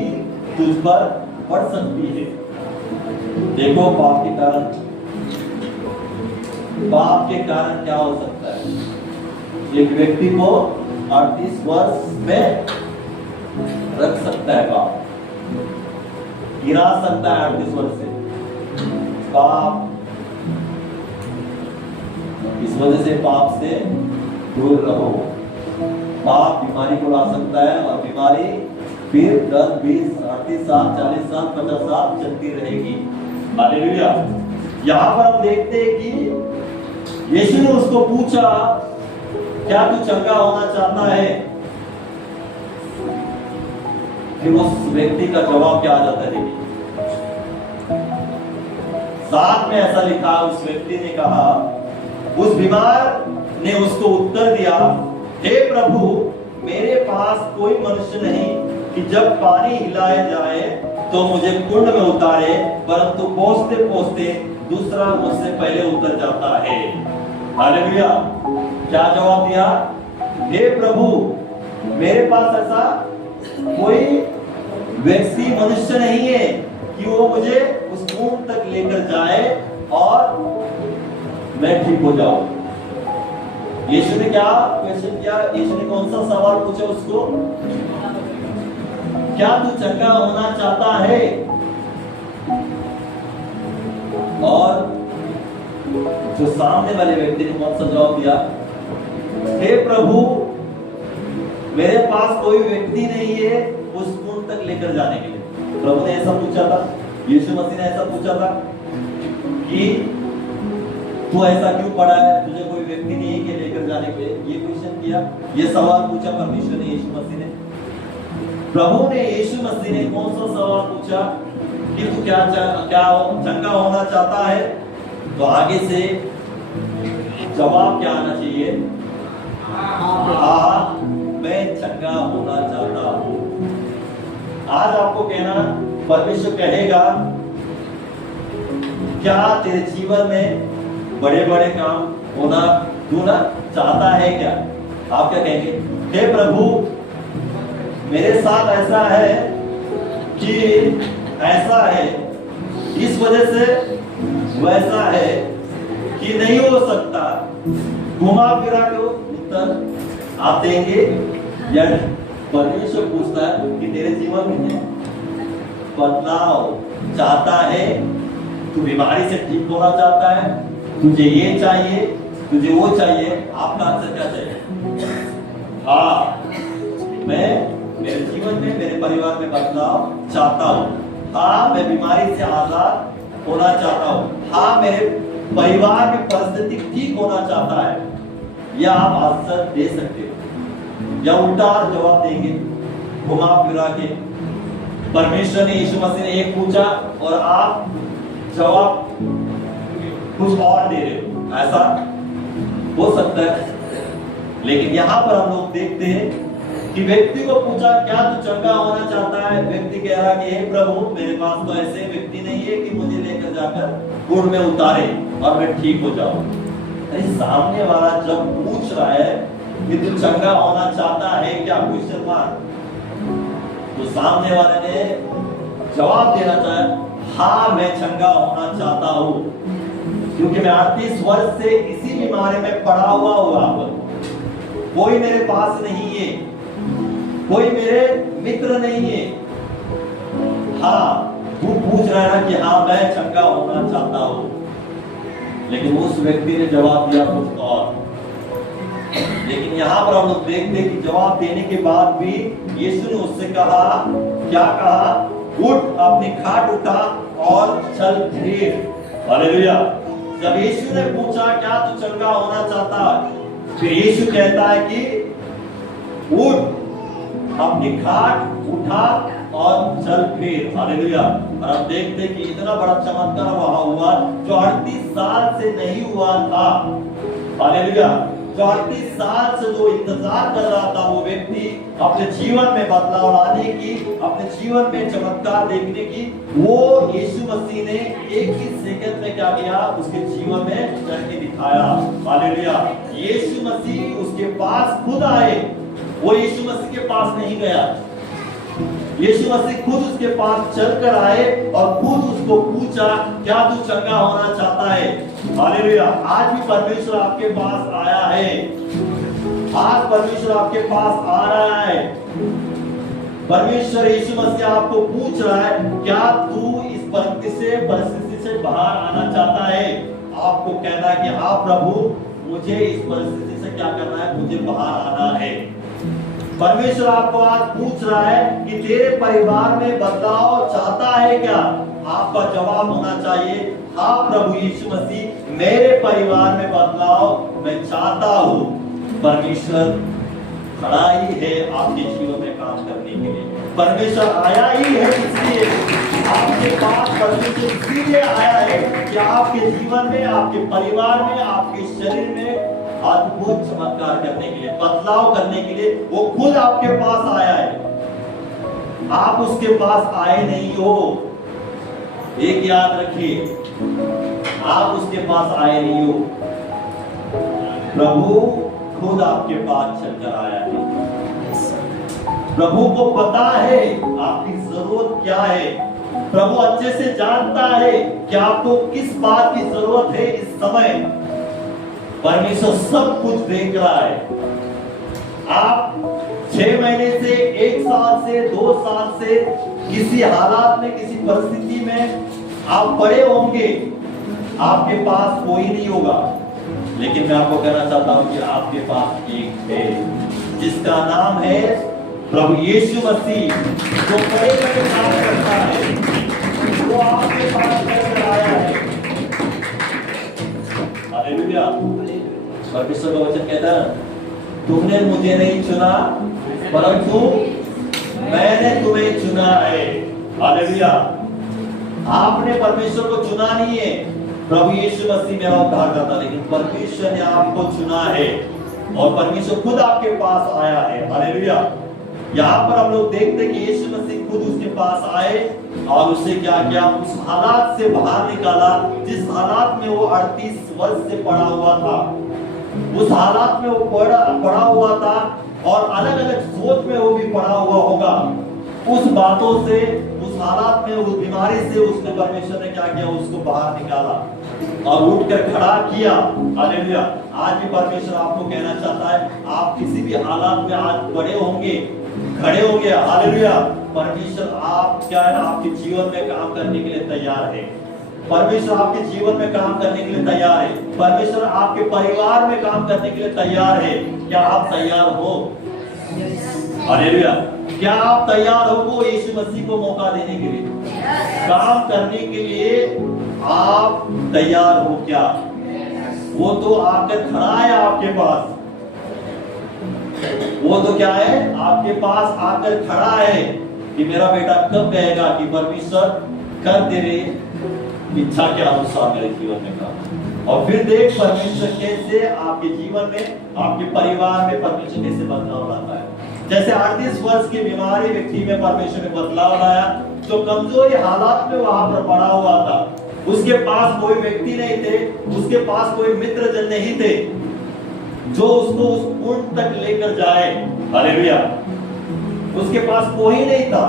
तुझ पर पड़ सकती है। देखो पाप के कारण क्या हो सकता है? एक व्यक्ति को 38 वर्ष में रख सकता है, पाप गिरा सकता है 38 वर्ष से। पाप, इस वजह से पाप से दूर रहो। पाप बीमारी को ला सकता है, और बीमारी फिर 10, 20, 38 साल, 40 साल, 50 साल चलती रहेगी। हालेलुया। यहाँ पर हम देखते हैं कि यीशु ने उसको पूछा, क्या तू चंगा होना चाहता है? फिर उस व्यक्ति का जवाब क्या आ जाता है? देखिए, साथ में ऐसा लिखा, उस व्यक्ति ने कहा, उस बीमार ने उसको उत्तर दिया, हे प्रभु, मेरे पास कोई मनुष्य नहीं कि जब पानी हिलाया जाए तो मुझे कुंड में उतारे, परंतु पहुंचते पहुंचते दूसरा मुझसे पहले उतर जाता है। हालेलुया। क्या जवाब दिया? हे प्रभु, मेरे पास ऐसा कोई व्यक्ति मनुष्य नहीं है कि वो मुझे उस कुंड तक लेकर जाए और मैं ठीक हो जाऊं। यीशु ने क्या क्वेश्चन किया? यीशु ने कौन सा सवाल पूछा उसको? क्या तू चंगा होना चाहता है? और जो सामने वाले व्यक्ति ने कौन सा जवाब दिया? हे प्रभु, मेरे पास कोई व्यक्ति नहीं है उस कुंड तक लेकर जाने के लिए। प्रभु ने ऐसा पूछा था। यीशु मसीह ने ऐसा पूछा था कि तू ऐसा क्यों पड़ा है, तुझे कोई व्यक्ति नहीं है कि लेकर जाने के लिए? ये क्वेश्चन किया, ये सवाल पूछा परमेश्वर ने यीशु मसीह ने। प्रभु ने यीशु मसीह ने कौन सा सवाल पूछा कि तू क्या चंगा होना चाहता है? तो आगे से जवाब क्या आना चाहिए? हाँ, मैं चंगा होना चाहता हूँ। आज आपको कहना, परमेश्वर कहेगा क्या तेरे जीवन में बड़े बड़े काम होना तू ना चाहता है क्या? आप क्या कहेंगे? हे प्रभु, मेरे साथ ऐसा है कि ऐसा है, इस वजह से वैसा है कि नहीं हो सकता। घुमा फिरा के उत्तर आप देंगे या परमेश्वर पूछता है कि तेरे जीवन में बदलाव चाहता है, तू बीमारी से ठीक होना चाहता है, तुझे ये चाहिए, तुझे वो चाहिए, आपका आंसर क्या चाहिए? हाँ, मैं मेरे जीवन में, मेरे परिवार में बदलाव चाहता हूँ। हाँ, मैं बीमारी से आजाद होना चाहता हूँ। हाँ, मेरे परिवार में परिस्थिति ठीक होना चाहता है। या आप आंसर दे सकते हो या उल्टा जवाब देंगे घुमा फिरा के। परमेश्वर ने, यीशु मसीह ने एक पूछा और आप जवाब कुछ और दे रहे हो, ऐसा हो सकता है। लेकिन यहाँ पर हम लोग देखते हैं कि व्यक्ति को पूछा क्या तू चंगा होना चाहता है? व्यक्ति कह रहा कि हे प्रभु, मेरे पास तो ऐसे व्यक्ति नहीं है कि मुझे लेकर जाकर गुड़ में उतारे और मैं ठीक हो जाऊं। अरे सामने वाला जब पूछ रहा है कि तू चंगा होना चाहता है क्या, क्वेश्चन मार्क, तो सामने वाले ने जवाब देना चाहा, हाँ मैं चंगा होना चाहता हूँ, क्योंकि मैं 38 वर्ष से इसी बीमारी में पड़ा हुआ कोई मेरे पास नहीं है, कोई मेरे मित्र नहीं है। हाँ, तू पूछ रहा है ना कि हाँ मैं चंगा होना चाहता हूँ, लेकिन उस व्यक्ति ने जवाब दिया कुछ और। लेकिन यहाँ पर हम लोग देखते हैं कि जवाब देने के बाद भी यीशु ने उससे कहा, क्या कहा? उठ, अपनी खाट उठा और चल फिर। हालेलुया। जब यीशु ने पूछा क्या तू चंगा होना चाहता है, फिर यीशु कहता है कि उठ, अपनी खाट उठा और चल फिर। हालेलुया। और हम देखते हैं कि इतना बड़ा चमत्कार वहां हुआ जो 38 साल से नहीं हुआ था। हालेलुया। जो 38 साल से जो इंतजार कर रहा था वो व्यक्ति अपने जीवन में बदलाव लाने की, अपने जीवन में चमत्कार देखने की, वो यीशु मसीह ने एक ही सेकंड में क्या किया? उसके जीवन में करके दिखाया। हालेलुया। यीशु मसीह उसके पास खुद आए, वो यीशु मसीह के पास नहीं गया। यीशु मसीह खुद उसके पास चलकर आए और खुद उसको पूछा क्या तू चंगा होना चाहता है? हालेलुया। आज भी परमेश्वर आपके पास आया है, आज परमेश्वर आपके पास आ रहा है। परमेश्वर यीशु मसीह आपको पूछ रहा है क्या तू इस परिस्थिति से बाहर आना चाहता है? आपको कहना है कि हाँ प्रभु, मुझे इस परिस्थिति से क्या करना है? मुझे बाहर आना है। परमेश्वर आपको आज पूछ रहा है कि तेरे परिवार में बदलाव चाहता है क्या? आपका जवाब होना चाहिए हाँ प्रभु यीशु मसीह, मेरे परिवार में बदलाव मैं चाहता हूँ। परमेश्वर खड़ा ही है आपके जीवन में काम करने के लिए। परमेश्वर आया ही है इसलिए आपके पास, परमेश्वर इसलिए आया है कि आपके जीवन में, आपके परिवार में, आपके शरीर में अद्भुत चमत्कार करने के लिए, बदलाव करने के लिए वो खुद आपके पास आया है। आप उसके पास आए नहीं हो। एक याद रखिए, आप उसके पास आए नहीं हो, प्रभु खुद आपके पास चलकर आया है। प्रभु को पता है आपकी जरूरत क्या है। प्रभु अच्छे से जानता है कि आपको किस बात की जरूरत है इस समय। परमेश्वर सब कुछ देख रहा है। आप 6 महीने से, 1 साल से, 2 साल से किसी हालात में, किसी परिस्थिति में आप पड़े होंगे, आपके पास कोई नहीं होगा, लेकिन मैं आपको कहना चाहता हूं कि आपके पास एक है जिसका नाम है प्रभु यीशु मसीह, जो बड़े बड़े काम करता है। वो आपके पास लेकर आया है। हालेलुया। परमेश्वर का वचन कहता है तुमने मुझे नहीं चुना परंतु मैंने तुम्हें चुना है। हालेलुया। आपने परमेश्वर को चुना नहीं है, प्रभु यीशु मसीह मेरा उद्धारकर्ता, लेकिन परमेश्वर ने आपको चुना है और परमेश्वर खुद आपके पास आया है। हालेलुया। यहाँ पर हम लोग देखते हैं कि यीशु मसीह खुद उसके पास आए और उससे क्या किया, उस हालात से बाहर निकाला जिस हालात में वो 38 वर्ष से पड़ा हुआ था। उस हालात में वो पड़ा हुआ था और अलग अलग सोच में वो भी पड़ा हुआ होगा। उस बातों से, उस हालात में, उस बीमारी से उसने, परमेश्वर ने क्या किया, उसको बाहर निकाला और उठकर खड़ा किया। हालेलुया। आज भी परमेश्वर आपको कहना चाहता है, आप किसी भी हालात में आज बड़े होंगे, खड़े होंगे। हालेलुया। परमेश्वर आप क्या है ना, आपके जीवन में काम करने के लिए तैयार है। परमेश्वर आपके जीवन में काम करने के लिए तैयार है। परमेश्वर आपके परिवार में काम करने के लिए तैयार है। क्या आप तैयार हो? हालेलुया। क्या आप तैयार हो वो यीशु मसीह को मौका देने के लिए, काम करने के लिए आप तैयार हो क्या? वो तो आकर खड़ा है आपके पास, वो तो क्या है, आपके पास आकर खड़ा है कि मेरा बेटा कब कहेगा कि परमेश्वर कर तेरे इच्छा के अनुसार मेरे जीवन में काम। और फिर देख परमेश्वर कैसे आपके जीवन में, आपके परिवार में परमेश्वर कैसे बदलाव लाता है। जैसे 38 वर्ष की बीमारी व्यक्ति में परमेश्वर ने बदलाव लाया, जो कमजोरी हालात में वहां पर पड़ा हुआ था, उसके पास कोई व्यक्ति नहीं थे, उसके पास कोई मित्र जन नहीं थे जो उसको उस पुण्य तक लेकर जाए। हालेलुया। उसके पास कोई नहीं था,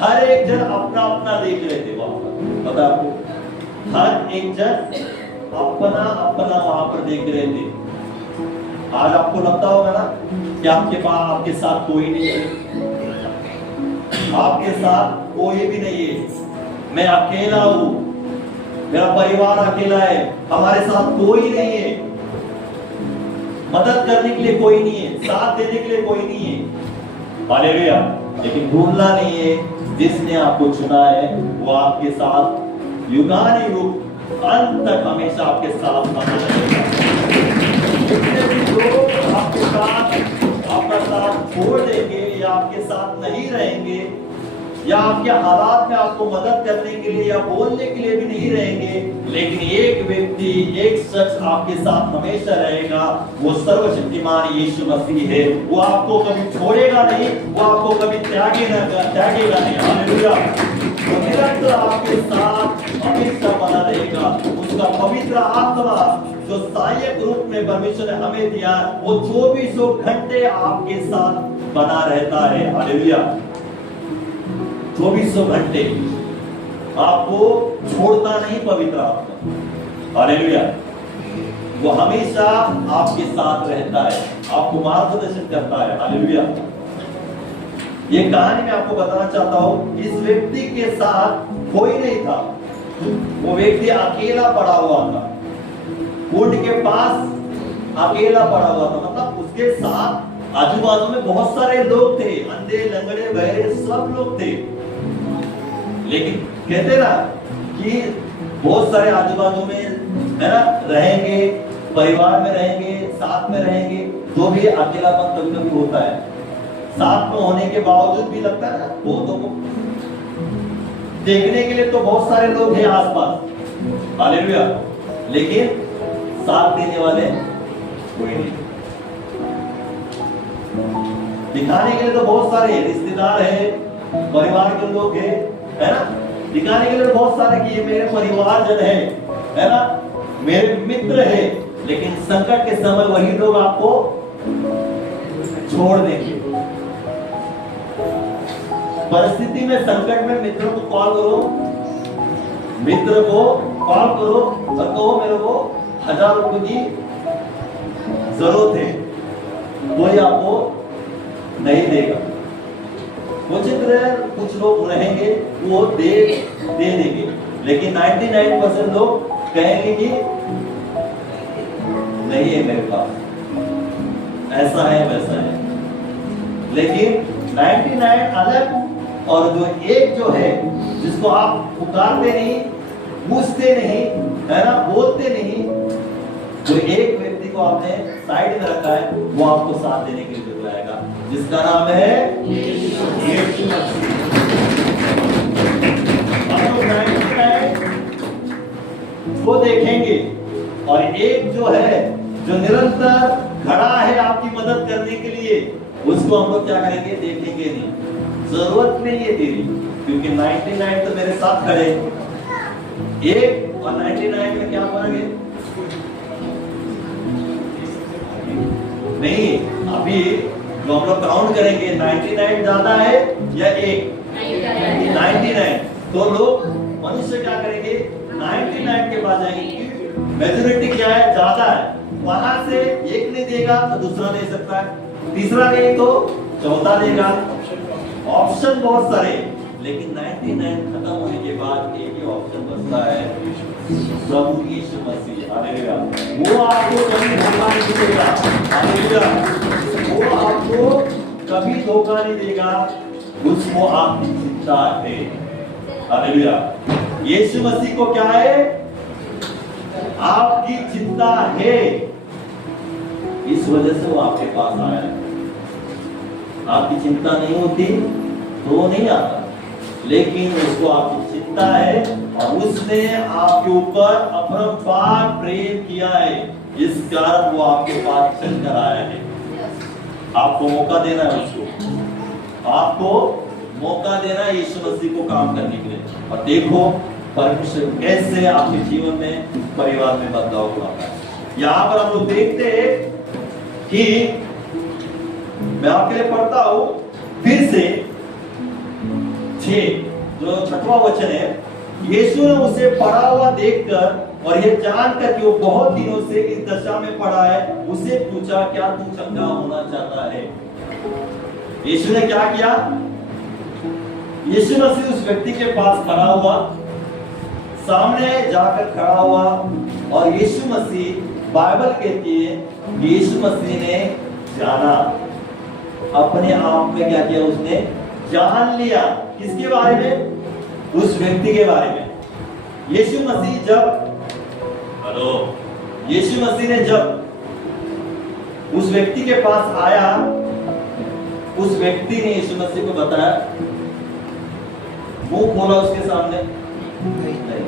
हर एक जन अपना अपना देख रहे थे वहां पर। पता आपको, हर एक जन अपना अपना वहां पर देख रहे थे। आज आपको लगता होगा ना कि आपके पास, आपके साथ कोई नहीं है, आपके साथ कोई भी नहीं है, मैं अकेला हूं, मेरा परिवार अकेला है, हमारे साथ कोई नहीं है, मदद करने के लिए कोई नहीं है, साथ देने के लिए कोई नहीं है। हालेलुया। लेकिन भूलना नहीं है, जिसने आपको चुना है वो आपके साथ युगानुयुग अंत तक हमेशा आपके साथ बना रहेगा। जितने भी लोग आपके साथ आपका साथ छोड़ देंगे या आपके साथ नहीं रहेंगे या आपके हालात में आपको मदद करने के लिए या बोलने के लिए भी नहीं रहेंगे, लेकिन एक व्यक्ति, एक शख्स आपके साथ हमेशा रहेगा, वो सर्वशक्तिमान यीशु मसीह है। वो आपको कभी छोड़ेगा नहीं, वो आपको कभी त्यागेगा नहीं। हालेलुया। वो निरंतर आपके साथ हमेशा बना रहेगा। उसका पवित्र आत्मा जो सहायक रूप में परमेश्वर ने हमें दिया, वो 24 घंटे आपके साथ बना रहता है। हालेलुया। 24 घंटे आपको छोड़ता नहीं पवित्र आत्मा। हालेलुया। वो हमेशा आपके साथ रहता है, आपको मार्गदर्शन करता है। हालेलुया। ये कहानी मैं आपको बताना चाहता हूं, इस व्यक्ति के साथ कोई नहीं था, वो व्यक्ति अकेला पड़ा हुआ था, कुंड के पास अकेला पड़ा हुआ था। मतलब उसके साथ आजू बाजू में बहुत सारे लोग थे, अंधे, लंगड़े, बहरे सब लोग थे, लेकिन कहते ना कि बहुत सारे आजू बाजू में है ना रहेंगे, परिवार में रहेंगे, साथ में रहेंगे, जो भी अकेलापन कभी कभी होता है, साथ में होने के बावजूद भी लगता है ना, बहुतों को देखने के लिए तो बहुत सारे लोग हैं आसपास। हालेलुया। लेकिन साथ देने वाले कोई नहीं, दिखाने के लिए तो बहुत सारे रिश्तेदार हैं, परिवार के लोग हैं, है ना, दिखाने के लिए बहुत सारे कि ये मेरे परिवार जन है ना, मेरे मित्र है, लेकिन संकट के समय वही लोग आपको छोड़ देंगे। परिस्थिति में, संकट में मित्र को कॉल करो, मित्र को कॉल करो और कहो मेरे को 1000 रुपए की जरूरत है, कोई आपको नहीं देगा। कुछ लोग रहेंगे वो दे देंगे, लेकिन 99% लोग कहेंगे कि नहीं है मेरे पास, ऐसा है वैसा है। लेकिन 99 अलग और जो एक जो है जिसको आप पुकारते नहीं, पूछते नहीं, है ना, बोलते नहीं, जो एक व्यक्ति को आपने साइड में रखा है, वो आपको साथ देने के लिए जरूर आएगा, जिसका नाम है यीशु मसीह। हम लोग 99 को देखेंगे और एक जो है जो निरंतर खड़ा है आपकी मदद करने के लिए, उसको हम लोग क्या करेंगे, देखेंगे नहीं, जरूरत नहीं है तेरी, क्योंकि 99 तो मेरे साथ खड़े। एक और 99 में क्या फर्क है? नहीं, अभी जो हम लोग काउंट करेंगे 99 ज्यादा है या एक 99, तो लोग मनुष्य क्या करेंगे, 99 के पास जाएंगे। मेजोरिटी क्या है, ज्यादा है, वहां से एक नहीं देगा तो दूसरा दे सकता है, तीसरा नहीं तो चौथा देगा, ऑप्शन बहुत सारे, लेकिन 99 खत्म होने के बाद एक ही ऑप्शन बचता है, प्रभु यीशु मसीह। हालेलुया। वो आपको कभी धोखा नहीं देगा। हालेलुया। वो आपको कभी धोखा नहीं देगा, उसको आपकी चिंता है। हालेलुया। यीशु मसीह को क्या है, आपकी चिंता है, इस वजह से वो आपके पास आया है। आपकी चिंता नहीं होती तो वो नहीं आता, लेकिन उसको आपकी चिंता है और उसने आपके ऊपर अपरंपार प्रेम किया है, इस कारण वो आपके पास चलकर आया है। आपको मौका देना है, उसको आपको मौका देना है यीशु मसीह को काम करने के लिए। और देखो परमेश्वर कैसे आपके जीवन में, परिवार में बदलाव लाता है। यहाँ पर हम लोग देखते हैं कि मैं आपके लिए पढ़ता हूं फिर से 6 जो 6वां वचन है। यीशु ने उसे पड़ा हुआ देखकर और यह जानकर कि वो बहुत दिनों से इस दशा में पड़ा है, उसे पूछा, क्या तू चंगा होना चाहता है? यीशु ने क्या किया? यीशु मसीह उस व्यक्ति के पास खड़ा हुआ, सामने जाकर खड़ा हुआ, और यीशु मसीह, बाइबल कहती है यीशु मसीह ने जाना, अपने आप में क्या किया, उसने जान लिया। किसके बारे में? उस व्यक्ति के बारे में। यीशु मसीह यीशु मसीह ने जब उस व्यक्ति के पास आया, उस व्यक्ति ने यीशु मसीह को बताया, मुंह खोला उसके सामने नहीं,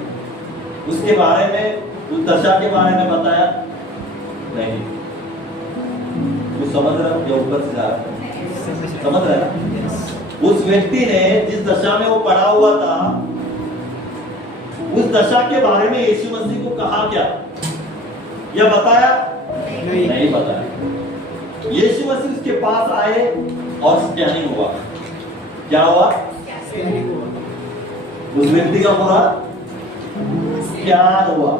उसके बारे में, उस दशा के बारे में बताया नहीं। वो समझ रहा है, ऊपर से जा रहा है, समझ रहा है ना? उस व्यक्ति ने जिस दशा में वो पड़ा हुआ था, उस दशा के बारे में यीशु मसीह को कहा क्या, या बताया? नहीं बताया। यीशु मसीह उसके पास आए और स्कैनिंग हुआ। क्या हुआ? उस व्यक्ति का पूरा स्कैन हुआ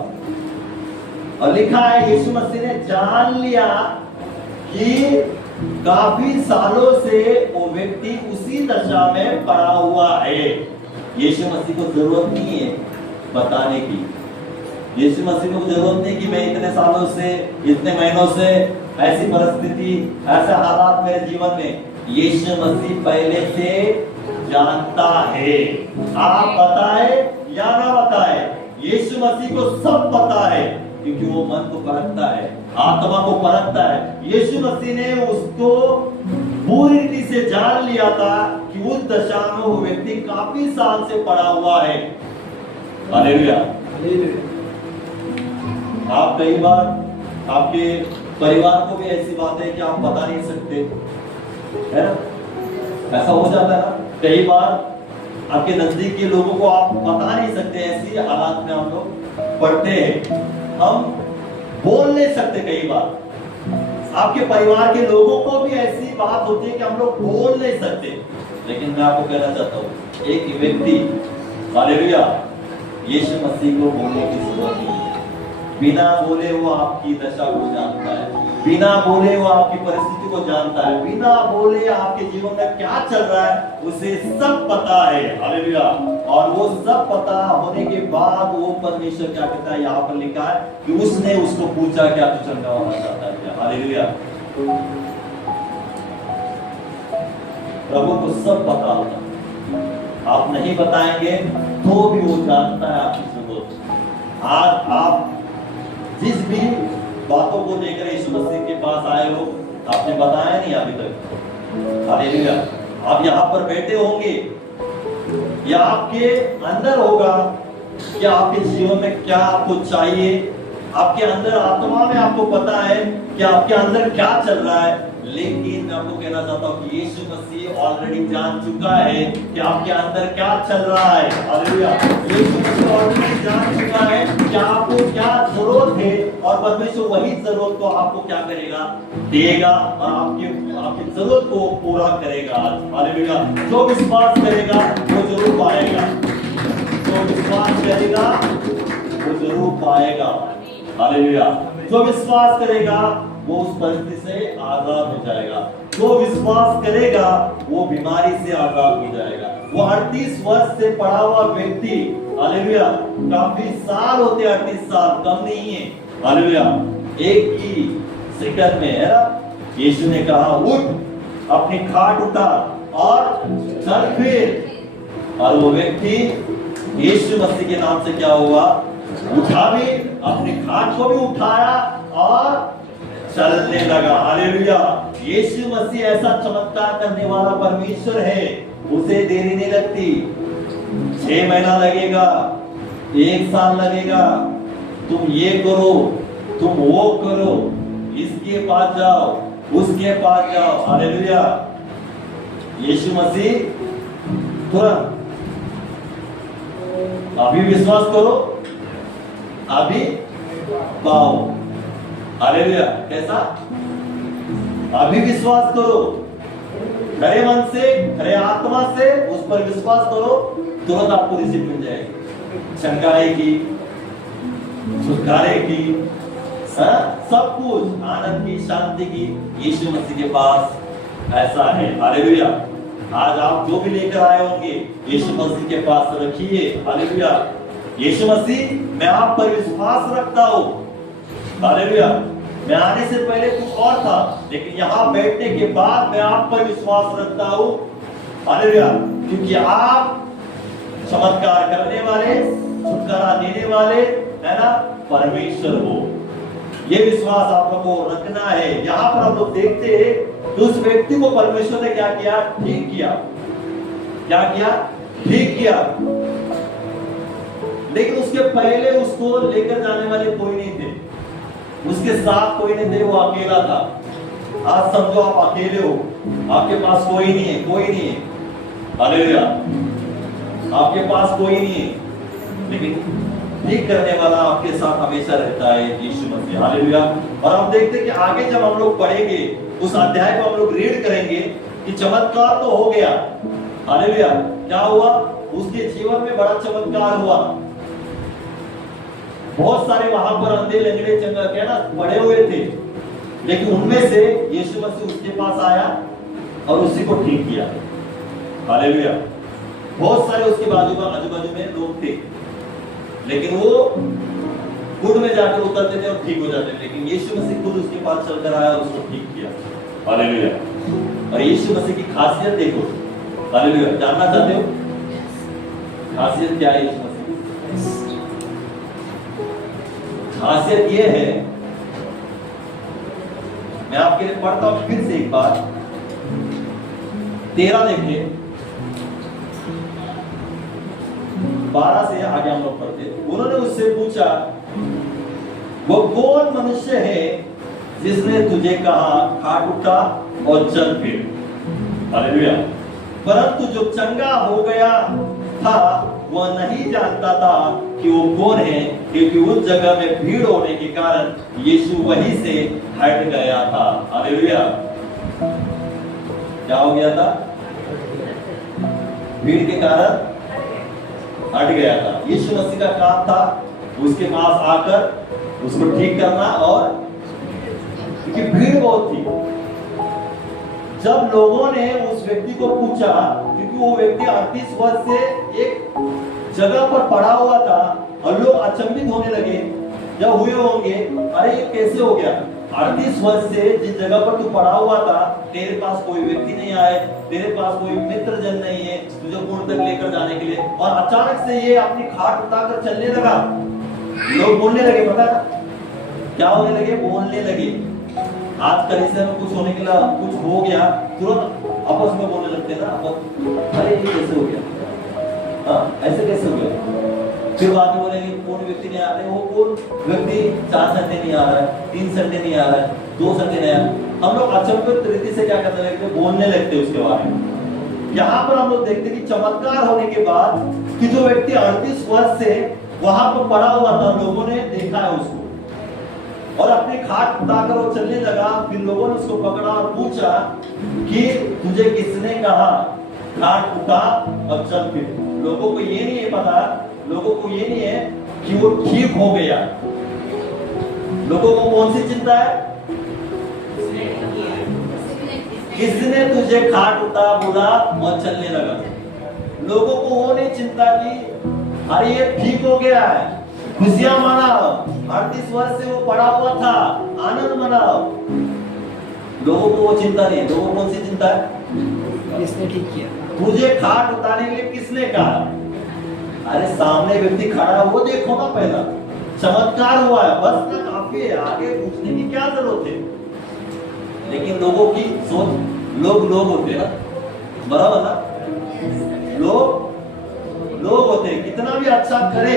और लिखा है यीशु मसीह ने जान लिया कि काफी सालों से वो व्यक्ति उसी दशा में पड़ा हुआ है। यीशु मसीह को जरूरत नहीं है बताने की। यीशु मसीह को जरूरत नहीं कि मैं इतने सालों से, इतने महीनों से ऐसी परिस्थिति, ऐसे हालात मेरे जीवन में, यीशु मसीह पहले से जानता है। आप बताए या ना बताए, यीशु मसीह को सब पता है, क्योंकि वो मन को परखता है, आत्मा को परखता है। यीशु मसीह ने उसको पूरी रीति से जान लिया था कि उस दशा में वो व्यक्ति काफी साल से पड़ा हुआ है। हालेलुया। आप कई बार आपके परिवार को भी ऐसी बात है कि आप बता नहीं सकते, है ना? ऐसा हो जाता है ना? कई बार आपके नजदीक के लोगों को आप बता नहीं सकते, ऐसी हालात में हम लोग पढ़ते हैं। हम बोल नहीं सकते, कई बार आपके परिवार के लोगों को भी ऐसी बात होती है कि हम लोग बोल नहीं सकते। लेकिन मैं आपको कहना चाहता हूँ, एक व्यक्ति, हालेलुया, यीशु मसीह को बोलने की जरूरत नहीं है। बिना बोले वो आपकी दशा को जानता है, बिना बोले वो आपकी परिस्थिति को जानता है, बिना बोले आपके जीवन में क्या चल रहा है उसे सब पता है। हालेलुया। और वो सब पता होने के बाद वो परमेश्वर क्या कहता है, यहाँ पर लिखा है कि उसने उसको पूछा, क्या तू चंगा होना चाहता है? हालेलुया। प्रभु को सब पता होता, आप नहीं बताएंगे तो भी वो जानता है आपकी जरूरत। आज आप जिस भी बातों को लेकर यीशु मसीह के पास आए हो, आपने बताया नहीं अभी तक। हालेलुया। आप यहाँ पर बैठे होंगे या आपके अंदर होगा कि आपके जीवन में क्या आपको चाहिए, आपके अंदर आत्मा में आपको पता है कि आपके अंदर क्या चल रहा है, लेकिन मैं आपको कहना चाहता हूँ कि यीशु मसीह ऑलरेडी जान चुका है कि आपके अंदर क्या चल रहा है। हालेलुया। यीशु मसीह ऑलरेडी जान चुका है कि आपको क्या जरूरत है, और परमेश्वर वही जरूरत को आपको क्या करेगा, देगा, और आपकी जरूरत को पूरा करेगा। हालेलुया। जो विश्वास करेगा वो जरूर पाएगा, जो विश्वास करेगा वो जरूर पाएगा। हालेलुया। जो विश्वास करेगा वो उस परिस्थिति से आजाद हो जाएगा, जो विश्वास करेगा वो बीमारी से आजाद हो जाएगा। वो 38 वर्ष से पड़ा हुआ व्यक्ति, हालेलुया, काफी साल होते, 38 साल कम नहीं है। हालेलुया। एक ही सेकंड में है ना, यीशु ने कहा उठ, अपनी खाट उठा और चल फिर। और वो व्यक्ति यीशु मसीह के नाम से क्या हुआ, उठा भी, अपनी खाट को भी उठाया और चलने लगा। हालेलुया। यीशु मसीह ऐसा चमत्कार करने वाला परमेश्वर है, उसे देरी नहीं लगती। 6 महीना लगेगा, 1 साल लगेगा, तुम ये करो, तुम वो करो, इसके पास जाओ, उसके पास जाओ। हालेलुया। यीशु मसीह तुरंत, अभी विश्वास करो, अभी पाओ। हालेलुया। कैसा? अभी विश्वास करो, खरे मन से, खरे आत्मा से उस पर विश्वास करो, तुरंत आपको रिसीव मिल जाएगी। शंकाए की, छुटकारे की, सब कुछ, आनंद की, शांति की, यीशु मसीह के पास ऐसा है। हालेलुया। आज आप जो भी लेकर आए होंगे यीशु मसीह के पास रखिए। हालेलुया। यीशु मसीह, मैं आप पर विश्वास रखता हूं। हालेलुया। मैं आने से पहले कुछ और था, लेकिन यहाँ बैठने के बाद मैं आप पर विश्वास रखता हूँ। हालेलुया। क्योंकि आप चमत्कार करने वाले, छुटकारा देने वाले, है ना, परमेश्वर हो। ये विश्वास आप लोगों को रखना है। यहाँ पर हम लोग देखते हैं कि उस व्यक्ति को परमेश्वर ने क्या किया, ठीक किया। क्या किया? ठीक किया। लेकिन उसके पहले उसको लेकर जाने वाले कोई नहीं थे, उसके साथ कोई नहीं थे, वो अकेला था। आज समझो आप अकेले हो, आपके पास कोई नहीं है, कोई नहीं है। हालेलुया। आपके पास कोई नहीं है, लेकिन ठीक करने वाला आपके साथ हमेशा रहता है, यीशु मसीह। हालेलुया। और हम देखते हैं कि आगे जब हम लोग पढ़ेंगे, उस अध्याय को हम लोग रीड करेंगे कि चमत्कार तो हो गया। हालेलुया। क्या हुआ? उसके जीवन में बड़ा चमत्कार हुआ। बहुत सारे वहां पर अंधे, लंगड़े, चंगा क्या ना पड़े हुए थे, लेकिन उनमें से यीशु मसीह उसके पास आया और उसी को ठीक किया। हालेलुया। बहुत सारे उसके आजू बाजू में लोग थे, लेकिन वो खुद में जाकर उतरते थे और ठीक हो जाते थे, लेकिन यीशु मसीह खुद उसके पास चलकर आया और उसको ठीक किया। हालेलुया। और यीशु मसीह की खासियत देखो। हालेलुया। जानना चाहते हो खासियत क्या है यीशु मसीह? खासियत ये है, मैं आपके लिए पढ़ता हूं फिर से एक बार। 13 देखिए, 12 से आगे हम लोग पढ़ते। उन्होंने उससे पूछा, वो कौन मनुष्य है जिसने तुझे कहा खाट उठा और चल फिर? हालेलुया। परंतु जो चंगा हो गया था वह नहीं जानता था कि वो कौन है, क्योंकि उस जगह में भीड़ होने के कारण यीशु वहीं से हट गया था। हालेलुया। क्या हो गया था? भीड़ के कारण हट गया था। यीशु मसीह का काम था उसके पास आकर उसको ठीक करना, और क्योंकि भीड़ बहुत थी। जब लोगों ने उस व्यक्ति को पूछा, क्योंकि वो व्यक्ति 38 वर्ष से एक जगह पर पड़ा हुआ था, और लोग अचंभित होने लगे, जब हुए होंगे, अरे ये कैसे हो गया? 38 वर्ष से जिस जगह पर तू पड़ा हुआ था, तेरे पास कोई व्यक्ति नहीं आए, तेरे पास कोई मित्र जन नहीं है तुझे पूर्ण तक लेकर जाने के लिए, और अचानक से ये अपनी खाट उठाकर चलने लगा। लोग बोलने लगे, पता है क्या होने लगे? बोलने लगे। आज कलीसिया में कुछ होने के लिए कुछ हो गया, तुरंत आपस में बोलने लगते हैं ना, अरे ये कैसे हो गया, ऐसे कैसे हो गया? फिर बाद में बोलेंगे कौन व्यक्ति नहीं आ रहे, वो कौन व्यक्ति 4 संडे नहीं आ रहा है, 3 संडे नहीं आ रहा है, 2 संडे नहीं आ रहा है। हम लोग अचंभित रीति से क्या करने लगते, बोलने लगते उसके बारे में। यहाँ पर हम लोग देखते कि चमत्कार होने के बाद कि जो व्यक्ति 38 वर्ष से वहां पर पड़ा हुआ था, लोगों ने देखा है उसको और अपनी खाट उठाकर वो चलने लगा। फिर लोगों ने उसको पकड़ा और पूछा कि तुझे किसने कहा खाट उठा और चल? फिर लोगों को ये नहीं है पता, लोगों को ये नहीं है कि वो ठीक हो गया। लोगों को कौन सी चिंता है? किसने तुझे खाट उठा बोला और चलने लगा। लोगों को वो नहीं चिंता कि अरे ये ठीक हो गया है, खुशियां मनाओ, 38 वर्ष से वो पड़ा हुआ था, आनंद मनाओ। लोगों को वो चिंता नहीं है। लोगों को कौन सी चिंता है? किसने ठीक किया? तुझे खाट उतारने के लिए किसने कहा? अरे सामने व्यक्ति खड़ा है, वो देखो ना, पहला चमत्कार हुआ है, बस ना काफी है, आगे पूछने की क्या जरूरत है? लेकिन लोगों की सोच, लोग होते हैं ना, बराबर ना, लोग होते हैं, कितना भी अच्छा करे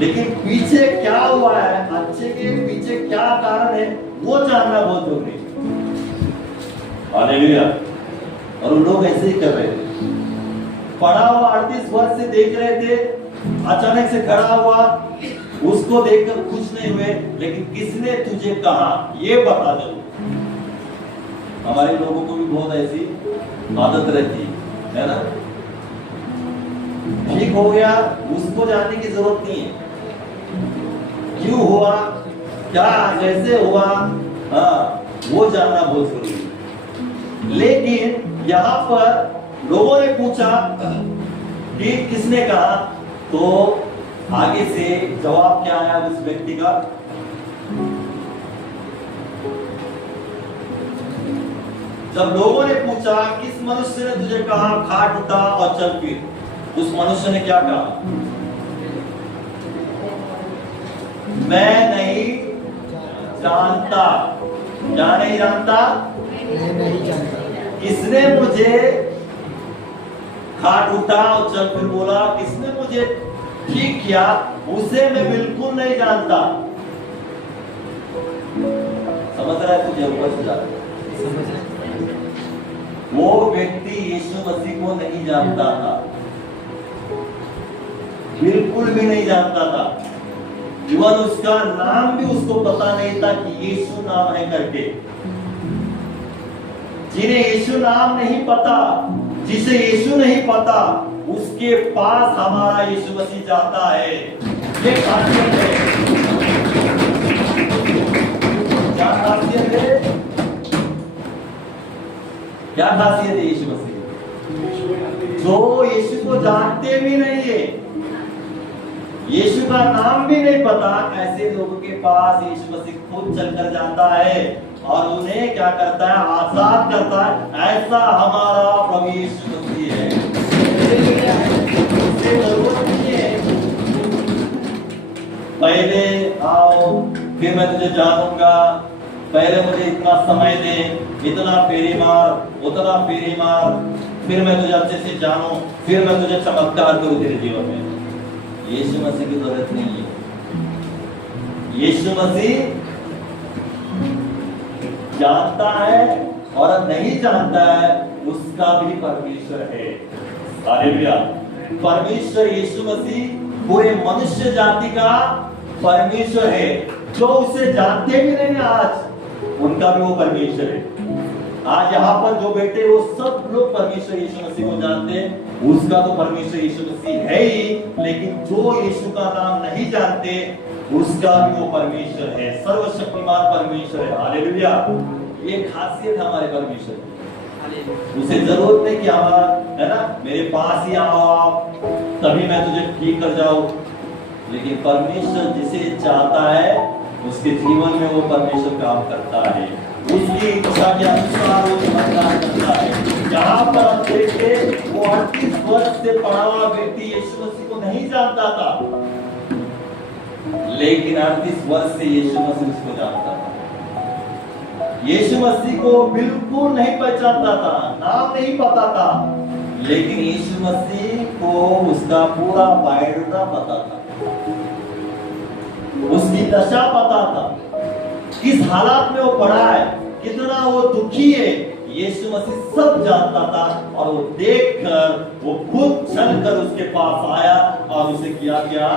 लेकिन पीछे क्या हुआ है, अच्छे के पीछे क्या कारण है, वो जानना बहुत जरूरी है। हालेलुया। और उन लोग ऐसे ही कर रहे थे, पड़ा हुआ 38 वर्ष से देख रहे थे, अचानक से खड़ा हुआ, उसको देखकर खुश नहीं हुए, लेकिन किसने तुझे कहा ये बता दो। हमारे लोगों को भी बहुत ऐसी आदत रहती है ना, ठीक हो गया उसको जानने की जरूरत नहीं है, क्यों हुआ, क्या कैसे हुआ, वो जानना बहुत जरूरी है। लेकिन यहाँ पर लोगों ने पूछा कि किसने कहा, तो आगे से जवाब क्या आया उस व्यक्ति का? जब लोगों ने पूछा किस मनुष्य ने तुझे कहा खाट उठा और चल फिर, उस मनुष्य ने क्या कहा? मैं नहीं जानता। क्या नहीं जानता? मैं नहीं जानता। किसने मुझे खाट उठा और चल फिर बोला, किसने मुझे ठीक किया, उसे मैं बिल्कुल नहीं जानता। समझ रहा है तुझे? ऊपर से जा वो व्यक्ति यीशु मसीह को नहीं जानता था, बिल्कुल भी नहीं जानता था। इवन उसका नाम भी उसको पता नहीं था कि यीशु नाम है करके। जिन्हें यीशु नाम नहीं पता, जिसे यीशु नहीं पता, उसके पास हमारा यीशु मसीह जाता है। ये खासियत है। क्या खासियत है? क्या खासियत है यीशु मसीह? जो यीशु को जानते भी नहीं है, यीशु का नाम भी नहीं पता, ऐसे लोगों के पास यीशु मसीह खुद चलकर जाता है और उन्हें क्या करता है? आजाद करता है। ऐसा हमारा प्रभु यीशु मसीह है। जरूरत नहीं है पहले आओ फिर मैं तुझे जानूंगा, पहले मुझे इतना समय दे, इतना फेरी मार, उतना फेरी मार, फिर मैं तुझे अच्छे से जानूं, फिर मैं तुझे चमत्कार करूं तेरे जीवन में। यीशु मसीह की जरूरत नहीं है। यीशु मसीह जानता है और नहीं जानता है, उसका भी परमेश्वर है। हालेलुया। परमेश्वर यीशु मसीह पूरे मनुष्य जाति का परमेश्वर है। जो उसे जानते भी नहीं आज, उनका भी वो परमेश्वर है। आज यहाँ पर जो बैठे वो सब लोग परमेश्वर यीशु मसीह को जानते हैं, उसका तो परमेश्वर यीशु मसीह है ही, लेकिन जो यीशु का नाम नहीं जानते, उसका भी वो परमेश्वर है, सर्वशक्तिमान परमेश्वर है। हालेलुया। ये खासियत हमारे परमेश्वर की। उसे जरूरत नहीं कि हमारा है ना मेरे पास ही आओ आप, तभी मैं तुझे ठीक कर जाऊं। लेकिन परमेश्वर जिसे चाहता है उसके जीवन में वो परमेश्वर काम करता है, उसकी इच्छा के अनुसार वो चमत्कार करता है। जहां पर हम देखें वो 38 वर्ष से पड़ा हुआ व्यक्ति यीशु मसीह को नहीं जानता था, लेकिन 38 वर्ष से यीशु मसीह उसको जानता था। यीशु मसीह को बिल्कुल नहीं पहचानता था, नाम नहीं पता था, लेकिन यीशु मसीह को उसका पूरा बायोडाटा पता था, उसकी दशा पता था, किस हालात में वो पड़ा है, कितना वो दुखी है, यीशु मसीह सब जानता था। और वो देखकर वो खुद चलकर उसके पास आया और उसे किया क्या?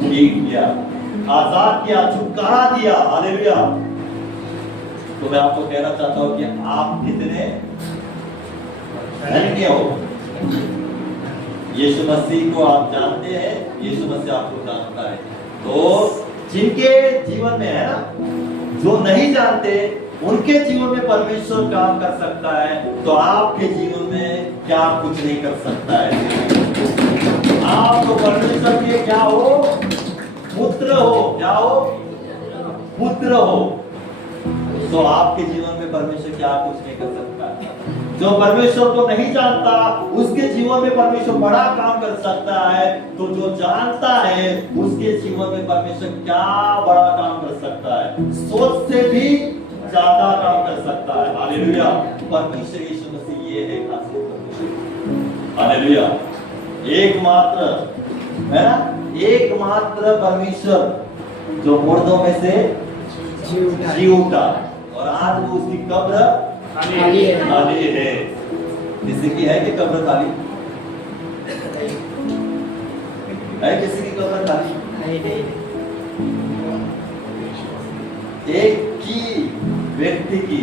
ठीक किया, आजाद किया, छुटकारा दिया। हालेलुया। तो मैं आपको कहना चाहता हूं कि आप कितने धन्य हो। यीशु मसीह को आप जानते हैं, यीशु मसीह आपको जानता है। तो जिनके जीवन में है ना, जो नहीं जानते, उनके जीवन में परमेश्वर काम कर सकता है, तो आपके जीवन में क्या कुछ नहीं कर सकता है। आप तो परमेश्वर के क्या हो? पुत्र हो। क्या हो? पुत्र हो। तो आपके जीवन में परमेश्वर क्या कुछ नहीं कर सकता है। जो परमेश्वर को नहीं जानता, उसके जीवन में परमेश्वर बड़ा काम कर सकता है। तो जो जानता है, उसके जीवन में परमेश्वर क्या बड़ा काम कर सकता है, सोच से भी ज्यादा काम कर सकता है। हालेलुया। परमेश्वर यीशु मसीह ये है खासियत परमेश्वर। हालेलुया। एकमात्र है ना, एकमात्र परमेश्वर जो मुर्दों में से जी उठा, और आज वो उसकी कब्र खाली है। किसी की है कि कब्र खाली है? किसी की कब्र खाली? एक की व्यक्ति की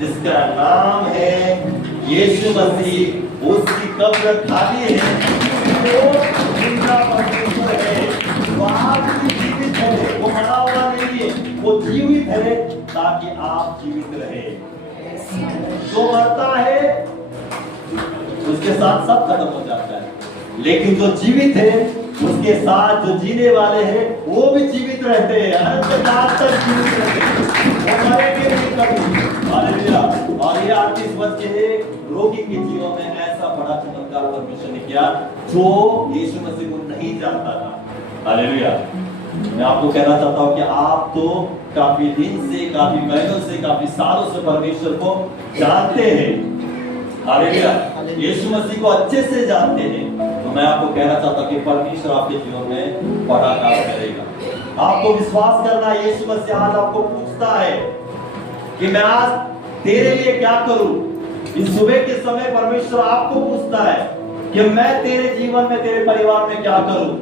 जिसका नाम है यीशु मसीह, उसकी कब्र खाली है। वो जिंदा परमेश्वर है, वो आज भी जीवित है, वो मरा हुआ नहीं है, वो जीवित है ताकि आप जीवित रहे। जो मरता है उसके साथ सब खत्म हो जाता है, लेकिन जो जीवित है उसके साथ जो जीने वाले हैं वो भी जीवित रहते हैं, अनंत काल तक जीवित रहते हैं, वो मरेंगे नहीं कभी। हालेलुया। और ये 38 वर्ष के रोगी के जीवन में ऐसा बड़ा चमत्कार परमेश्वर ने किया जो यीशु मसीह को नहीं जानता था। हालेलुया। मैं आपको कहना चाहता हूं कि आप तो काफी दिन से, काफी महीनों से, काफी सालों से परमेश्वर को जानते हैं। हालेलुया। यीशु मसीह को अच्छे से जानते हैं। तो मैं आपको कहना चाहता हूं कि परमेश्वर आपके जीवन में बड़ा काम करेगा। आपको विश्वास करना, यीशु मसीह आज आपको पूछता है कि मैं आज तेरे लिए क्या करूं। इस सुबह के समय परमेश्वर आपको पूछता है कि मैं तेरे जीवन में, तेरे परिवार में क्या करूं।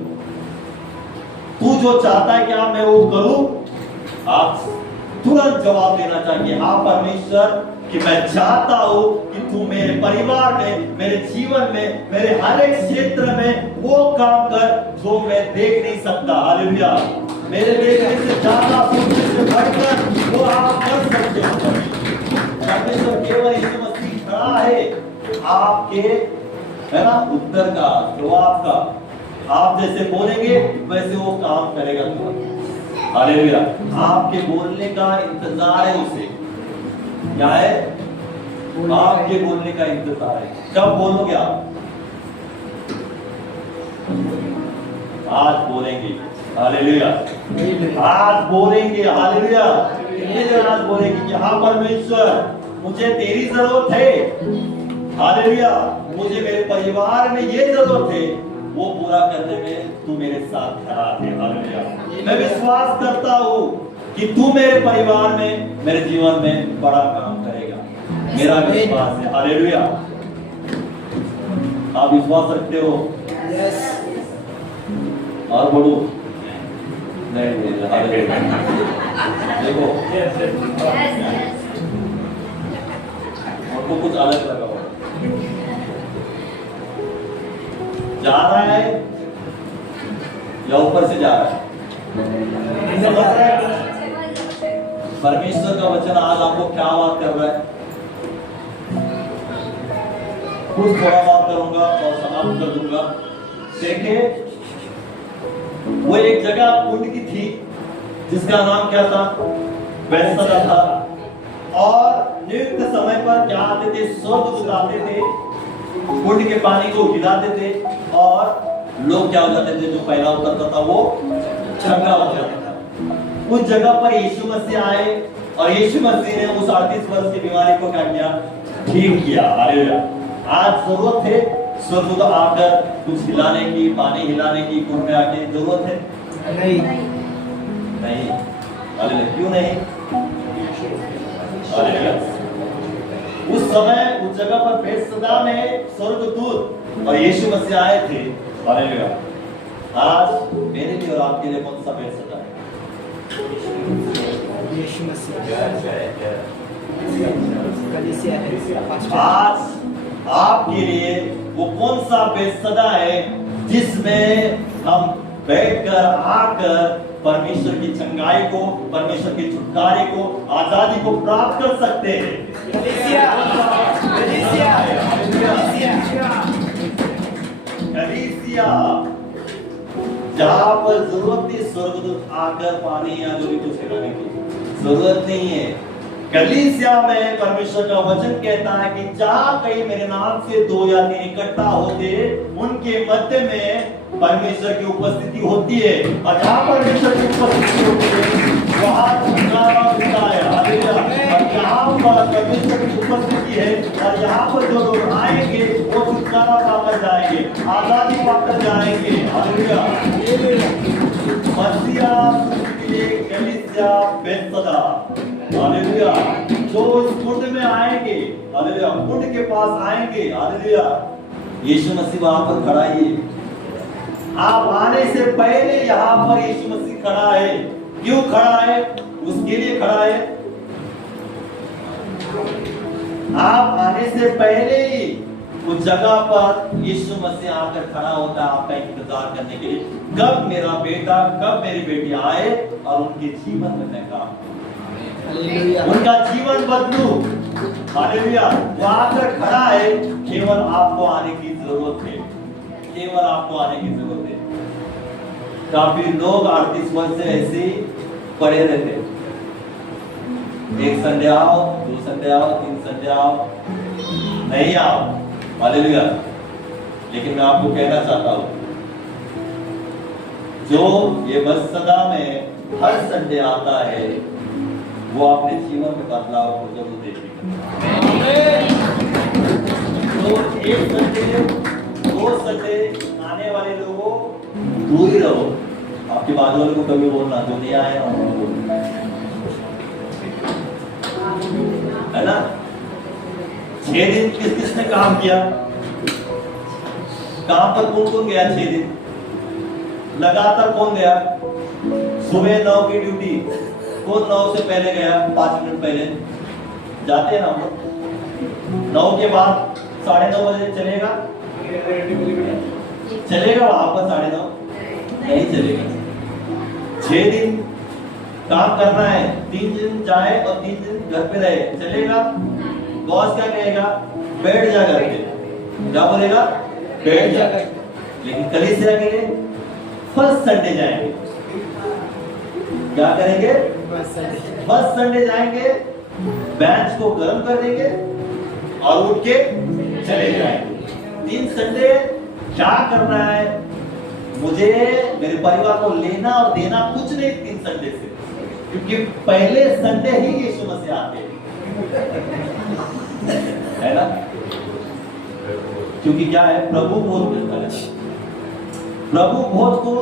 तू जो चाहता है क्या मैं वो करूं? आप तुरंत जवाब देना चाहिए, हाँ परमेश्वर, कि मैं चाहता हूं कि तू मेरे परिवार में, मेरे जीवन में, मेरे हर एक क्षेत्र में वो काम कर जो मैं देख नहीं सकता। हालेलुया। मेरे देखने से ज्यादा, सोचने से बढ़कर वो आप कर सकते हो। परमेश्वर केवल यीशु मसीह खड़ा है आपके, है ना, उत्तर का, जवाब का। आप जैसे बोलेंगे वैसे वो काम करेगा तुरंत। हालेलुया। आपके बोलने का इंतजार है उसे। क्या है? आपके बोलने का इंतजार है। कब बोलोगे आप? आज बोलेंगे। हालेलुया। आज बोलेंगे। हालेलुया। आज बोलेंगे कि हाँ परमेश्वर, मुझे तेरी जरूरत है। हालेलुया। मुझे मेरे परिवार में ये जरूरत है, वो पूरा करने में तू मेरे साथ खड़ा है। हालेलुया। मैं विश्वास करता हूँ कि तू मेरे परिवार में, मेरे जीवन में बड़ा काम करेगा। मेरा विश्वास है। हालेलुया। आप विश्वास रखते हो? और बोलो नहीं। देखो आपको कुछ अलग लगा होगा। जा रहा है या ऊपर से जा रहा है? समझ रहा है? परमेश्वर का वचन आज आपको क्या बात कर रहा है? कुछ थोड़ा बात करूंगा और समाप्त कर दूंगा। देखिए, वो एक जगह कुंड की थी जिसका नाम क्या था? बेतसदा था। और नियुक्त समय पर क्या आते थे? स्वर्गदूत आते थे, कुंड के पानी को हिलाते थे और लोग क्या हो जाते थे? जो पहला उतरता था वो चंगा हो जाता था। उस जगह पर यीशु मसीह आए और यीशु मसीह ने उस 38 वर्ष की बीमारी को क्या किया? ठीक किया। हालेलुया। आज जरूरत है स्वर्गदूत आकर कुछ हिलाने की, पानी हिलाने की, कुंड में आके जरूरत है? नहीं नहीं। हालेलुया। क्यों नहीं? हालेलुया। उस समय उस जगह पर बेतसदा में स्वर्गदूत और यीशु मसीह आए थे। हालेलुया। आज मेरे लिए और आपके लिए कौन सा बेतसदा है? यीशु मसीह कलीसिया है। आज आपके लिए वो कौन सा बेतसदा है जिसमें हम बैठकर आकर परमेश्वर की चंगाई को, परमेश्वर के छुटकारे को, आजादी को प्राप्त कर सकते हैं। कलीसिया कलीसिया कलीसिया जहां पर जरूरत थी स्वर्गदूत आकर पानी या जो भी कुछ हिलाने की जरूरत नहीं है। कलीसिया में परमेश्वर का वचन कहता है कि जहां कहीं मेरे नाम से 2 या 3 इकट्ठा होते, उनके मध्य में परमेश्वर की उपस्थिति होती है। और जहां परमेश्वर की उपस्थिति होती है वहां छुटकारा होता है। हालेलुया। और जहां पर परमेश्वर की उपस्थिति है और यहाँ पर जो लोग आएंगे वो छुटकारा पाकर जाएंगे, आजादी पाकर जाएंगे। हालेलुया। मसीहा के लिए कलीसिया बेतसदा। हालेलुया। जो इस कुंड में आएंगे, हालेलुया, कुंड के पास आएंगे, हालेलुया, यीशु मसीह वहां पर खड़ा ही है। आप आने से पहले यहाँ पर यीशु मसीह खड़ा है। क्यों खड़ा है? उसके लिए खड़ा है। आप आने से पहले ही उस जगह पर यीशु मसीह आकर खड़ा होता है आपका इंतजार करने के लिए, कब मेरा बेटा, कब मेरी बेटी आए और उनके जीवन में मैं काम करूं, उनका जीवन बदलूं। हालेलुया। वो आकर खड़ा है। केवल आपको आने की जरूरत है, केवल आपको आने की जरूरत है। काफी लोग 38 वर्ष से ऐसे ही पड़े रहते, एक संडे आओ, 2 संडे आओ, 3 संडे आओ, नहीं आओ। हालेलुया। लेकिन मैं आपको कहना चाहता हूं, जो ये बेतसदा में हर संडे आता है वो अपने जीवन में बदलाव को जरूर देखेगा। तो एक संडे, 2 संडे आने वाले लोगों दूर ही रहो। आपके बाजू वाले को कभी बोलना, जो नहीं आए ना, है ना? 6 दिन किसने काम किया? काम पर कौन कौन गया? 6 दिन लगातार कौन गया? सुबह 9 की ड्यूटी, कौन 9 से पहले गया? 5 मिनट पहले जाते हैं ना हम लोग। 9 के बाद 9:30 बजे चलेगा, चलेगा वहां पर 9:30? नहीं चलेगा। 6 दिन काम करना है, 3 दिन जाए और 3 दिन घर पे रहे, चलेगा? बॉस क्या कहेगा? बैठ जा घर पे। क्या बोलेगा? बैठ जा। लेकिन कलीसिया के लिए फर्स्ट संडे जाएंगे, क्या करेंगे? फर्स्ट संडे जाएंगे, बेंच को गर्म कर देंगे और उठ के चले जाएंगे। 3 संडे क्या करना है? मुझे मेरे परिवार को लेना और देना कुछ नहीं 3 संडे से, क्योंकि पहले संडे ही यीशु मसीह आते है ना? क्योंकि क्या है? प्रभु भोज मिलता है। प्रभु भोज को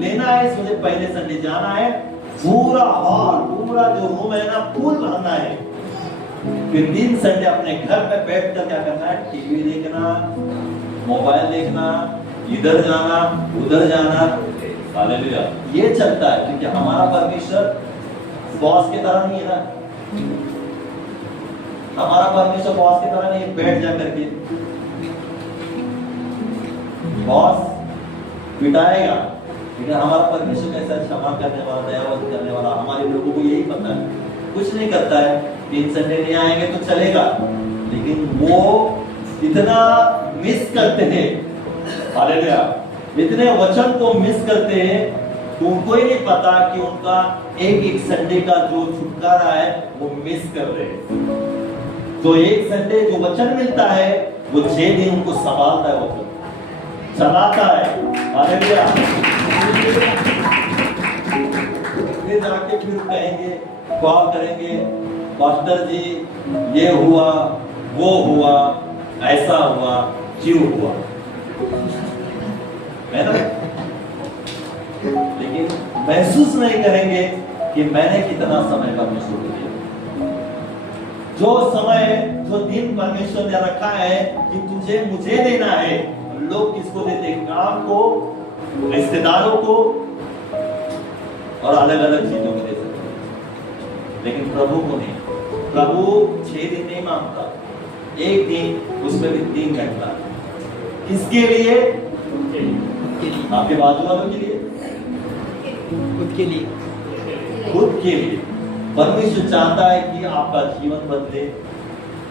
लेना है, मुझे पहले संडे जाना है, पूरा हॉल, पूरा जो रूम है ना, फुल भरना है। फिर 3 संडे अपने घर में बैठकर क्या करना है? टीवी देखना, मोबाइल देखना, इधर जाना, उधर जाना। हालेलुया। ये चलता है क्योंकि हमारा परमेश्वर बॉस की तरह नहीं है ना। हमारा परमेश्वर बॉस की तरह नहीं बैठ जा करके बॉस पिटाएगा, लेकिन हमारा परमेश्वर कैसा क्षमा करने वाला, दयावान करने वाला। हमारे लोगों को यही पता है, कुछ नहीं करता है। 3 संडे नहीं आएंगे तो चलेगा, लेकिन वो इतना मिस करते हैं, हालेलुया, इतने वचन को मिस करते हैं तो उनको ही नहीं पता कि उनका एक एक संडे का जो छुटकारा है वो मिस कर रहे हैं। तो एक संडे जो वचन मिलता है वो 6 दिन उनको संभालता है, वचन चलाता है। हालेलुया। फिर जाके फिर कहेंगे, कॉल करेंगे, पास्टर जी ये हुआ, वो हुआ, ऐसा हुआ, क्यों हुआ, है ना? लेकिन महसूस नहीं करेंगे कि मैंने कितना समय परमेश्वर को दिया। जो समय, जो दिन परमेश्वर ने रखा है कि तुझे मुझे देना है, लोग किसको देते हैं? काम को, रिश्तेदारों को और अलग अलग चीजों को दे सकते हैं, लेकिन प्रभु को नहीं। प्रभु 6 दिन नहीं मांगता, एक दिन, उसमें भी 3 घंटा। किसके लिए? आपके बाजू वालों के लिए, खुद के लिए, खुद के लिए। परमेश्वर चाहता है कि आपका जीवन बदले,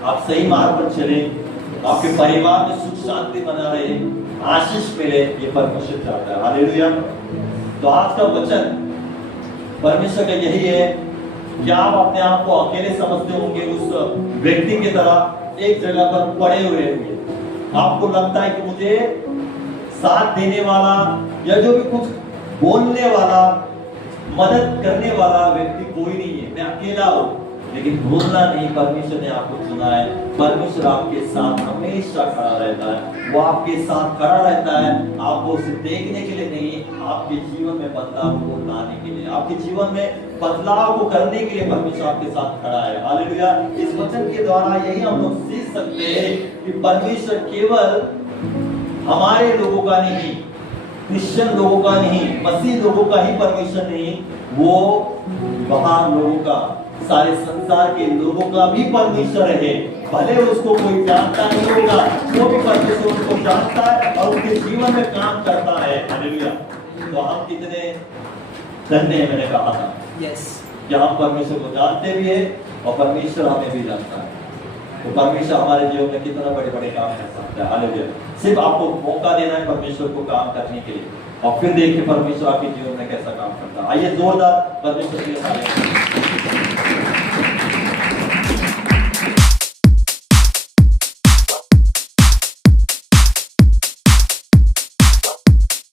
आप सही मार्ग पर चले, आपके परिवार में सुख शांति बना रहे, आशीष मिले, ये परमेश्वर चाहता है। हालेलुया। तो आज का वचन परमेश्वर का यही है कि आप अपने आप को अकेले समझते होंगे, उस व्यक्ति की तरह एक जगह पर पड़े हुए होंगे। आपको लगता है कि मुझे साथ देने वाला या जो भी कुछ बोलने वाला, मदद करने वाला व्यक्ति कोई नहीं है, मैं अकेला हूं। लेकिन भूलना नहीं, परमेश्वर ने आपको चुना है। परमेश्वर आपके साथ हमेशा खड़ा रहता है, वो आपके साथ खड़ा रहता है, आपको सिर्फ देखने के लिए नहीं, आपके जीवन में बदलाव को लाने के लिए, आपके जीवन में बदलाव को करने के लिए परमेश्वर आपके साथ खड़ा है। हालेलुया। इस वचन के द्वारा यही हम लोग सीख सकते हैं कि परमेश्वर केवल हमारे लोगों का नहीं, क्रिश्चियन लोगों का नहीं, मसीह लोगों का ही परमेश्वर नहीं, वो महान लोगों का, सारे संसार के लोगों का भी परमेश्वर है। भले उसको कोई जानता नहीं होगा, वो भी परमेश्वर उसको जानता है और उनके जीवन में काम करता है। हालेलुया। तो हम कितने धन्य हैं, मैंने कहा था यस, कि हम परमेश्वर को जानते भी है और परमेश्वर हमें भी जानता है। तो परमेश्वर हमारे जीवन में कितना बड़े बड़े काम कर सकता है। हालेलुया। सिर्फ आपको मौका देना है परमेश्वर को काम करने के लिए, और फिर देखिए परमेश्वर आपके जीवन में कैसा काम करता है। आइए जोरदार परमेश्वर के साथ